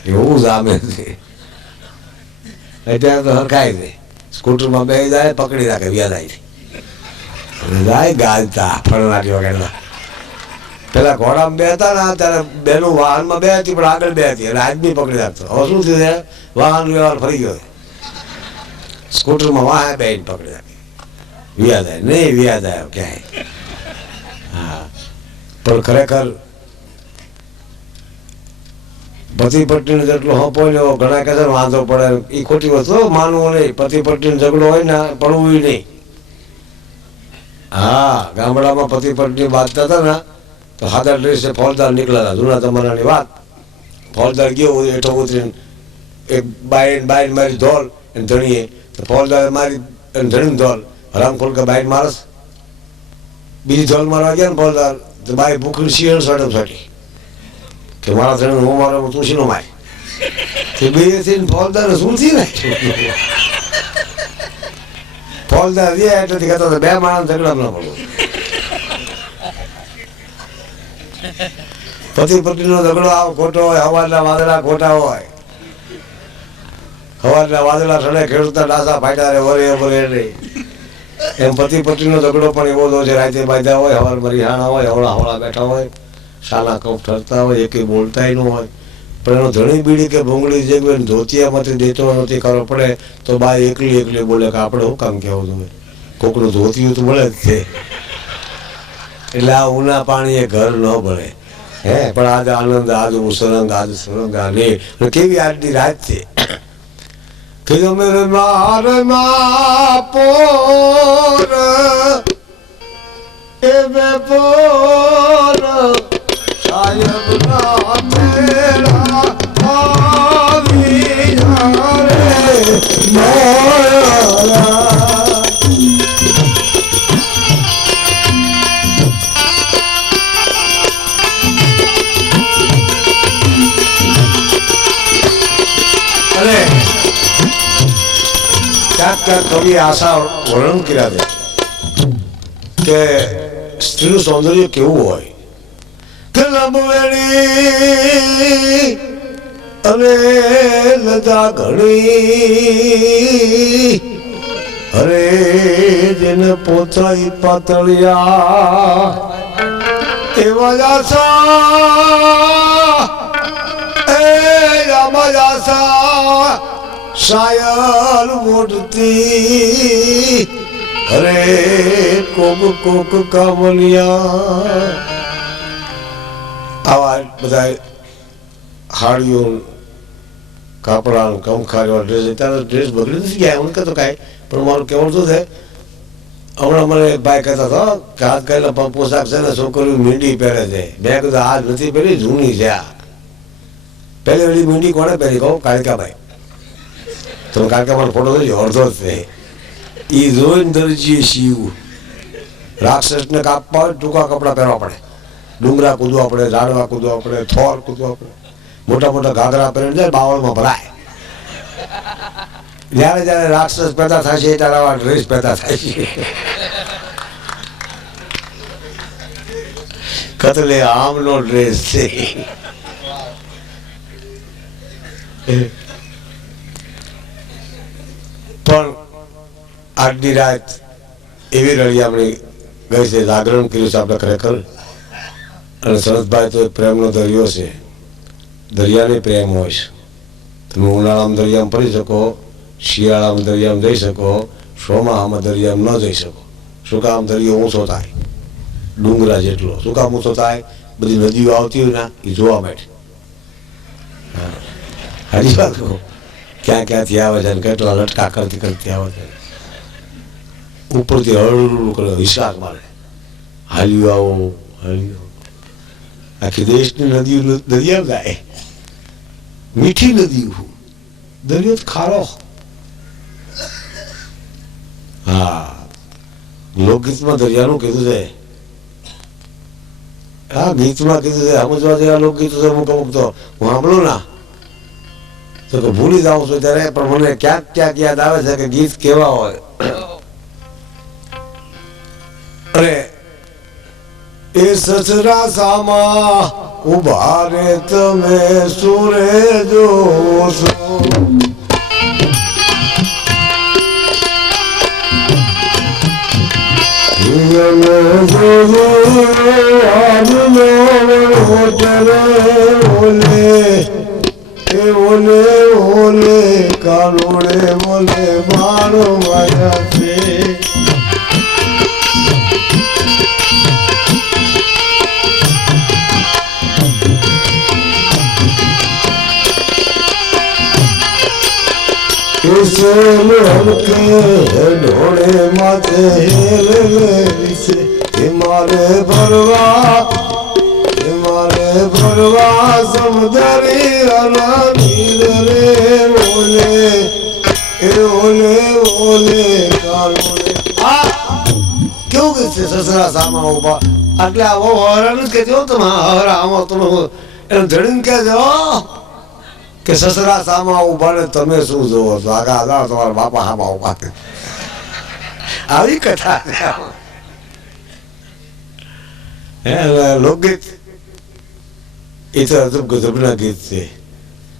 એવું જ આમે છે. અત્યારે તો હરખાય છે, સ્કૂટરમાં બે જાય, પકડી રાખે વ્યાજ જાય ગાજતા ફરનારી વગેરે. પેલા ઘોડામાં બે હતા ને ત્યારે બેનું વાહનમાં બે હતી, પણ આગળ બે હતી, એટલે આદમી પકડી રાખતો. હવે શું થયું, વાહન વ્યવહાર ફરી ગયો, સ્કૂટરમાં વાહન બે પકડી રાખી, વ્યાજ આવે નહીં, વ્યાજ આવ્યો ક્યાંય. હા, પણ ખરેખર પતિ પત્નીનો જેટલો હપો ને ઘણા કહે વાંધો પડે, એ ખોટી વસ્તુ માનવું નહીં. પતિ પત્નીનો ઝઘડો હોય ને પડવું નહીં. હા, ગામડામાં પતિ પત્ની બાંધતા હતા ને તો હાથા ડ્રેસે ફોજદાર નીકળ્યા હતા, જૂના જમાનાની વાત. ફોજદાર ગયો હેઠો ઉતરીને એક બાઈને મારી ધોલ એને ધણીએ, તો ફોજદારે મારી એને ધણીને ધોલ, હરામ ખોલ કે બાઈને મારસ. બીજી ધોલ મારવા ગયા ને ફોજદાર, તો બાઈ ભૂખી શિયાળ સાડમ સાટી કે મારા ધણી હું મારો તું શીનો માય. તે બે થઈને ફોજદાર શું થી ને ફોજદાર રહ્યા એટલેથી કહેતા બે માણસ ઝઘડા ના પડવું. પતિ પત્નીનો ઝઘડો આવો ખોટો હોય, હવારના વાદળા ખોટા હોય, હવારના વાદળા સડે ખેડૂતના ડાસા ફાટ્યા રે વરે વરે નહીં. એમ પતિ પત્નીનો ઝઘડો પણ એવો જ છે, રાતે બાંધ્યા હોય, હવારમાં રિહાણા હોય, હવળા હવળા બેઠા હોય, શાલા કપ ઠરતા હોય, એકે બોલતાય ન હોય. પણ એનો ધણી બીડી કે ભૂંગળી જે ધોતિયામાંથી દેતો નથી ખબર પડે તો બા એકલી બોલે કે આપણે શું કામ કહેવું તમે, કોકનું ધોતિયું તો મળે જ છે. એટલે આ ઉના પાણી એ ઘર ન ભળે. હે પણ આજે આનંદ, આજ સુરંગ, આજ સુરંગ ને કેવી આજની રાત છે. કીધું મેરે મારે પોર એ બે પોર સાહેબ ના મેરા આવી રે મોરા ક્યાંક કવિ આશા વર્ણન કર્યા છે કે સ્ત્રીનું સૌંદર્ય કેવું હોય કે લંબવેણી અને લજા ઘણી અરે જેને પોતાઈ પાતળિયા એવા આશા એ આમાં આશા શાયર મોટતી અરે કોક કોક કામલિયા આવા બધા હાડીઓ કાપડા કમખારી ડ્રેસ ત્યારે ડ્રેસ બગડી નથી ગયા એમ કહેતો કાંઈ પણ મારું કહેવું શું છે હમણાં મને ભાઈ કહેતા હતા કે હાથ કહેલા પોશાક છે ને છોકરીઓ મીંડી પહેરે છે મેં કીધું હાથ નથી પહેરી જૂની છે આ પહેલી વળી મીંડી કોણે પહેરી કહું કાળકાભાઈ તમે કાળકાભાઈનો ફોટો જોજો અડધો જ છે એ જોઈને દરજીએ સીવું રાક્ષસને કાપવા હોય ટૂંકા કપડાં પહેરવા પડે ડુંગરા કૂદવા પડે ઝાડવા કૂદવા પડે થોર કૂદવા પડે મોટા મોટા ઘાઘરા પહેરીને જાય બાવળમાં ભરાય જ્યારે જ્યારે રાક્ષસ પેદા થાય છે ત્યારે આવા ડ્રેસ પેદા થાય છે કતલે આમનો ડ્રેસ છે પણ આજની રાત એવી રળિયામણી ગઈ છે જાગરણ કર્યું છે આપણે ખરેખર અને શરદભાઈ તો એક પ્રેમનો દરિયો છે દરિયાને પ્રેમ હોય છે તમે ઉનાળામાં દરિયામાં ફરી શકો શિયાળામાં દરિયામાં જઈ શકો ચોમાસામાં દરિયામાં ન જઈ શકો શું કામ દરિયો ઊંચો થાય ડુંગરા જેટલો શું કામ ઊંચો થાય બધી નદીઓ આવતી હોય ને એ જોવા માટે હારી વાત કહો ક્યાં ક્યાંથી આવે છે ને કેટલા લટકા કરતી કરતી આવે છે ઉપરથી હળવું કરે હિસાબ મારે હાલ્યું આવો હાલ્યું આખી દેશની નદીઓ દરિયા જાય મીઠી નદીઓ દરિયો ખારો હા લોકગીતમાં દરિયાનું કીધું છે હા ગીતમાં કીધું છે સમજવા જેવા લોકગીતો છે અમુક અમુક તો હું સાંભળું ના તો ભૂલી જાઉં છું ત્યારે પણ મને ક્યાંક ક્યાંક યાદ આવે છે કે ગીત કેવા હોય અરે એ સસરા સામા ઉભા રે તમે સુરે જોશો ઓલે ઓલે કાલોડે બોલે મારો માયા છે ઢોળે માથે મારે ભરવા સમજારી અનામીર રે ઓલે એ ઓલે ઓલે કાલોડે આ કેવું કે છે સસરા સામા ઉભા એટલે આવો હરણ જ કહેજો તમે હરા આમાં તમે એને ધડીને કહેજો કે સસરા સામા ઉભા ને તમે શું જોવો છો આગા આગા તમારા બાપા સામા ઉભા આવી કથા લોકગીત એ તો અજબ ગજબના ગીત છે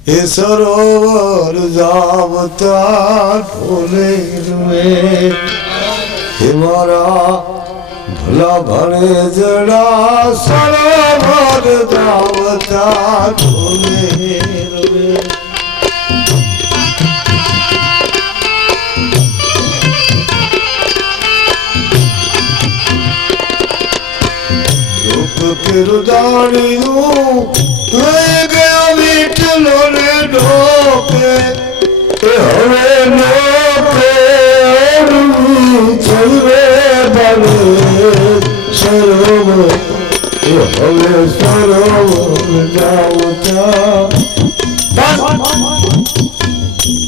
એ સરોવર જાવતા ઢોલે હે મારા ભલા ભણે જડા સરોવર જાવતા ઢોલે કિરદાણીનું લઈ ગયા મીઠલો ને ઢોકે હવે નોકે ચલવે બને સરોવર હવે સરોવર જાવતા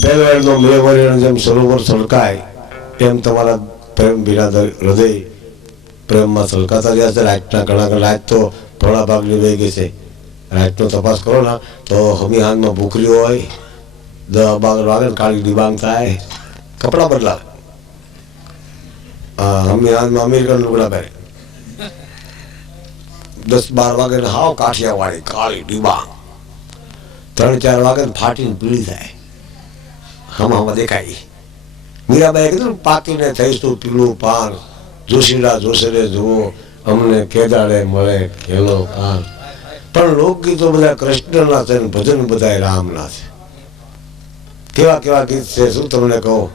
પહેલો મેવરીનો જેમ સરોવર છલકાય એમ તમારા પ્રેમ ભીના હૃદય પ્રેમમાં છલકાતા રહ્યા છે રાતના ઘણા રાત તો થોડા ભાગની વહી ગઈ છે રાતનો તપાસ કરો ને તો હમી હાથમાં ભૂખરી હોય 10-12 વાગે કાળી ડિબાંગ થાય કપડાં બદલાવે અમેરિકન લુગડા પહેરે, 10-12 વાગે હાવ કાઠિયાવાડી કાળી ડીબા, 3-4 વાગે ફાટીને પીળી થાય, હમણાં દેખાય. મીરાબાઈએ કીધું પાકીને થઈશું પીળું પાન, જોશીલા જોશીરે જુઓ અમને કેદાડે મળે ખેલો કાન. પણ લોકગીતો બધા કૃષ્ણના છે, ભજન બધા રામના છે. કેવા કેવા ગીત છે શું તમને કહું.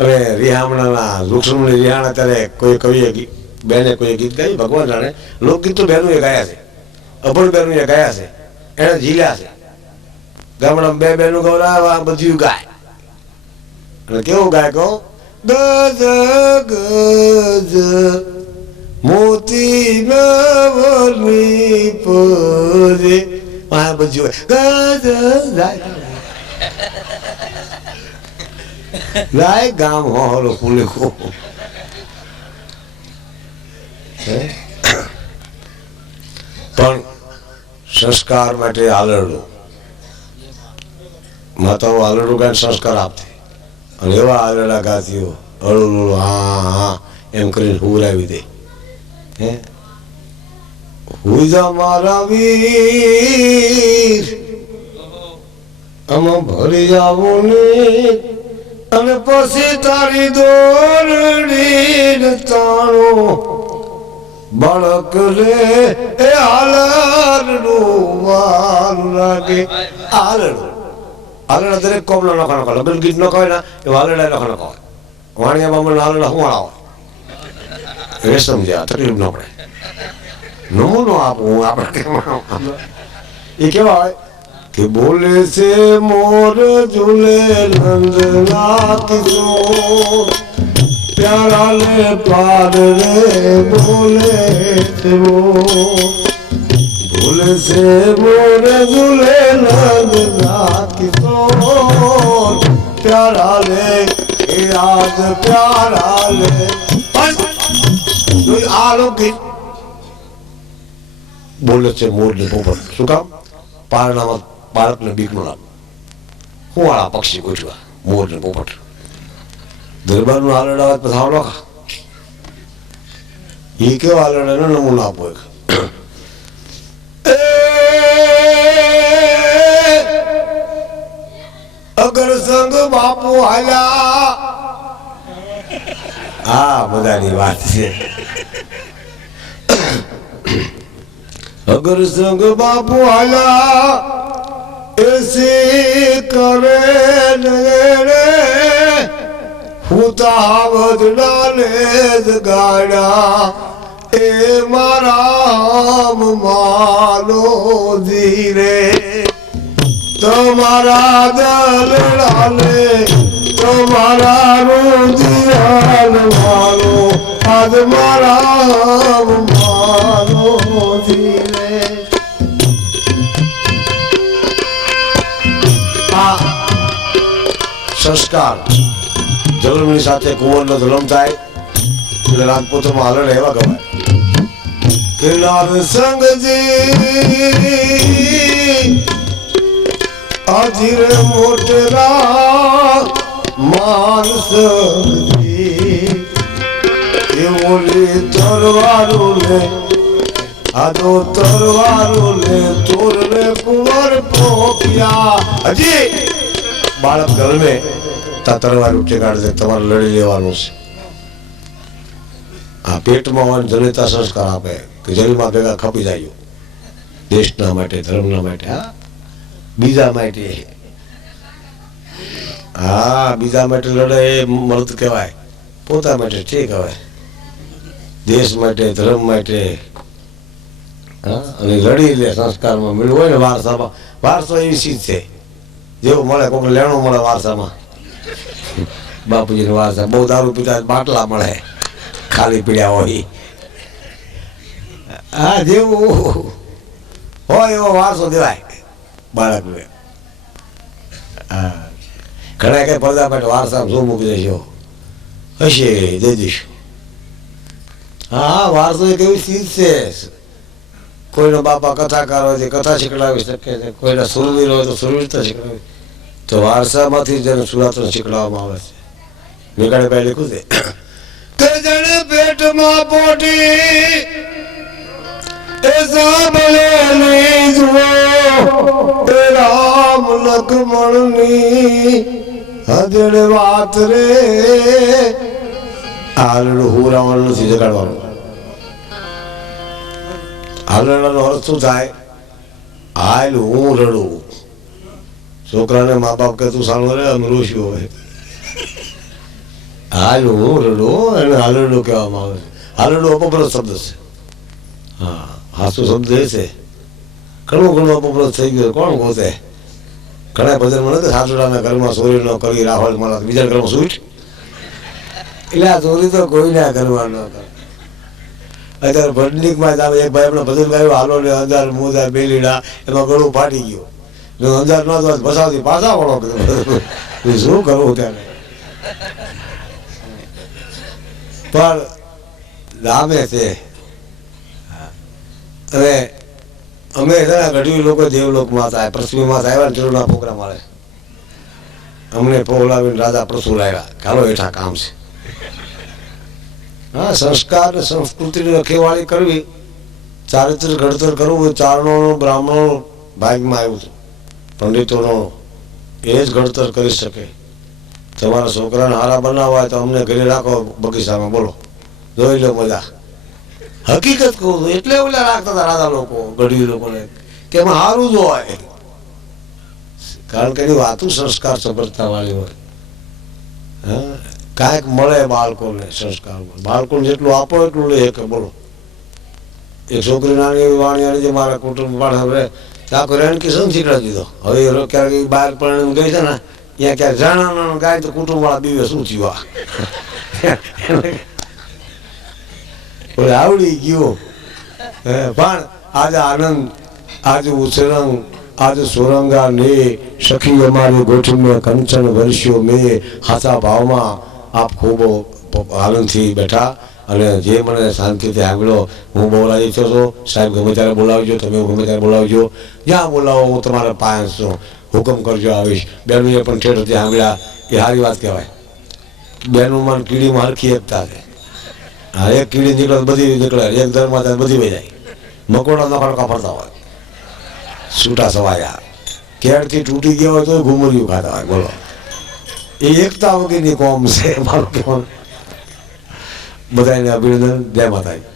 અને રિહામણાના લુક્ષ્મણી રિહાણા ત્યારે કોઈ કવિએ બેને કોઈ ગીત ગાયું, ભગવાન જાણે. લોકગીત તો બહેનું એ ગાયા છે, અભણ બહેનું એ ગાયા છે, એને ઝીલ્યા છે. ગામડામાં 2 બહેનું ગવડાવા બધું ગાય. અને કેવું ગાય કહો, ગજ ગજ મોતી નવની પરે, આ બધું ગજ ગાય ગામ હોલો પુલે કો. પણ સંસ્કાર માટે આલરડું, માતાઓ આલરડું ગાય સંસ્કાર આપતી, અને એવા આલરડા ગાતીઓ અળું હા હા એમ કરીને હુરાવી દે. હે હુજા મારા વીર આમાં ભરી આવું ને, અને પછી તારી દોરડી તાણો બાળક રે એ આલરડું માન લાગે. આલરડું આલરડા દરેક કોમનો નખાનો કહે, લગ્ન ગીત ન કહે ને એ આલરડા નખાનો કહે. વાણિયા બામણ આલરડા શું આવે એ સમજ્યા, તકલીફ ન પડે. નમૂનો આપું આપણે એ કેવા હોય કે બોલે છે મોર ઝૂલે નંદના કિશોર, પ્યારા લે પાર રે બોલે છે બોલે છે મોર ઝૂલે નંદના કિશોર, પ્યારા લે યાદ પ્યારા લે. આ લોકગીત બોલે છે મોર ને પોપટ. શું કામ? પારણામાં બાળકને બીક નું લાગે. હું વાળા પક્ષી ગોઠવા મોર ને પોપટ. દરબારનું આલરડા વાત પથાવ નખા એ કેવા આલરડા નમૂનો આપો. અગર સંગ બાપુ હાલ્યા, આ બધાની વાત છે. અગર સંગ બાપુ હાલ્યા એસી કરે રે, હું તાવજ ડાલે જ ગાડા એ મારા માનો ધીરે. તમારા દલડાલે તમારા રુધિરાલ માનો આજ મારા માનો ધીરે. આ સંસ્કાર જલમની સાથે કુંવરનો જન્મ થાય એટલે રાજપૂતોમાં આલરડા એવા ગવાય કે લાલ સંગજી આજીરે મોટેરા માનસ એ ઓલી તરવારું લે, આ તો તરવારું લે તોર લે કુંવર પોપિયા. હજી બાળક ગરમે તા તરવાર ઉઠી કાઢે, તમારે લડી લેવાનું છે. આ પેટમાં હોય જનેતા સંસ્કાર આપે કે જલમાં ભેગા ખપી જાય, દેશના માટે ધર્મના માટે. હા બીજા માટે, હા બીજા માટે લડે એ મર્દ કહેવાય, પોતા માટે ઠીક હવે, દેશ માટે ધર્મ માટે. અને લડી લે સંસ્કારમાં મળ્યું હોય ને વારસામાં. વારસો એવી ચીજ છે જેવું મળે કોઈ લેણું મળે વારસામાં. બાપુજીનો વારસા બહુ દારૂ પીતા બાટલા મળે ખાલી પીડ્યા હોય. હા જેવું હોય એવો વારસો દેવાય બાળકને. હા ઘણા કઈ પડદા માટે વારસા શું મૂકી દેશો હશે દઈ દઈશું. હા વારસો એક એવી ચીજ છે, કોઈનો બાપા કથાકાર હોય તો કથા શીખડાવી શકે છે, કોઈના સુરવીર હોય તો સુરવીરતા શીખડાવી. તો વારસામાંથી જેને સુરાતન શીખડાવવામાં આવે છે. મેઘાણીભાઈ લખ્યું છે કે જણે પેટમાં પોટી એ સાંભળે નહીં જુઓ એ રામ લક્ષ્મણની હજડે વાત રે. હાલડું હું રાવણ નથી જગાડવાનું. હાલડાનો અર્થ શું થાય? હાલ હું રડું. છોકરાને મા બાપ કે તું સાનો રે અમે રોશું હોય. હાલ હું રડું એને હાલડું કહેવામાં આવે છે. હાલડું અપભ્રત શબ્દ છે. હા, હાસુ શબ્દ એ છે. ઘણું અપભ્રત થઈ ગયું. કોણ ગોતે? ઘણા ભજનમાં નથી હાસુડાના ઘરમાં ચોરી ન કરી રાહુલ મારા બીજા ઘરમાં સૂટ. એટલે આ ચોરી તો કોઈના ઘરમાં ન કરે. અત્યારે ભંડનીકમાં જ આવે એક ભાઈ આપણે ભજન ગાયું હાલો ને અંધાર મોજા બેલીડા એમાં ગળું ફાટી ગયું. જો અંધાર ન તો ભસાવતી પાછા વળો શું કરવું ત્યારે. પણ રામે છે અને અમે ગઢવી લોકો દેવલોકમાં થાય પૃથ્વીમાં આવ્યા ને ચૂરના પ્રોગ્રામ મળે. અમને પોલાવીને રાજા પ્રસુ લાવ્યા. ચાલો હેઠા કામ છે. હા, સંસ્કાર ને સંસ્કૃતિની રખેવાળી કરવી, ચારિત્ર ઘડતર કરવું, ચારણો બ્રાહ્મણો ભાગમાં આવ્યું છે. પંડિતોનો એ જ ઘડતર કરી શકે. તમારા છોકરાને હારા બનાવવા હોય તો અમને ઘરે રાખો બગીચામાં, બોલો જોઈ લો મજા. હકીકત કહું છું. એટલે ઓલા રાખતા હતા રાજા લોકો ગઢવી લોકોને કે એમાં સારું જ હોય. કારણ કે એની વાતું સંસ્કાર સભરતા વાળી હોય. હા, કાંઈક મળે બાળકોને સંસ્કાર. બાળકોને જેટલું આપો એટલું લે કે બોલો. એક છોકરી નાની એવી વાણી જે મારા કુટુંબ પાડે આખો રેણકી સમ શીખડાવી દીધો. હવે ક્યારેક બહાર પણ ગઈ છે ને ત્યાં ક્યાંક જાણા ગાય તો કુટુંબ વાળા બીવે શું થયું આવડી ગયું. પણ આજે આનંદ, આજે ઉછરંગ, આજે સુરંગા ને સખી અમારી ગોઠવીને કંચન વર્ષો મેં હાથા ભાવમાં આપ ખૂબ આનંદથી બેઠા અને જે મને શાંતિથી સાંભળ્યો. હું બહુ રાજી થયો હતો. સાહેબ ગમે ત્યારે બોલાવજો, તમે ગમે ત્યારે બોલાવજો, જ્યાં બોલાવો હું તમારા પાસે છું. હુકમ કરજો, આવીશ. બહેનોએ પણ ઠેઠથી સાંભળ્યા એ સારી વાત કહેવાય. બહેનોમાં કીડીમાં હરખી એકતા છે. હા, એક કીડી નીકળે બધી નીકળે, એક ધરમાં થાય બધી વહી જાય. મકોડા નખડકા ફરતા હોય છૂટા સવાયા. કેળથી તૂટી ગયા હોય તો ઘુમરિયું ખાતા હોય. બોલો, એ એકતા વગરની કોમ છે મારું કહેવાનું. બધાને અભિનંદન. જય માતાજી.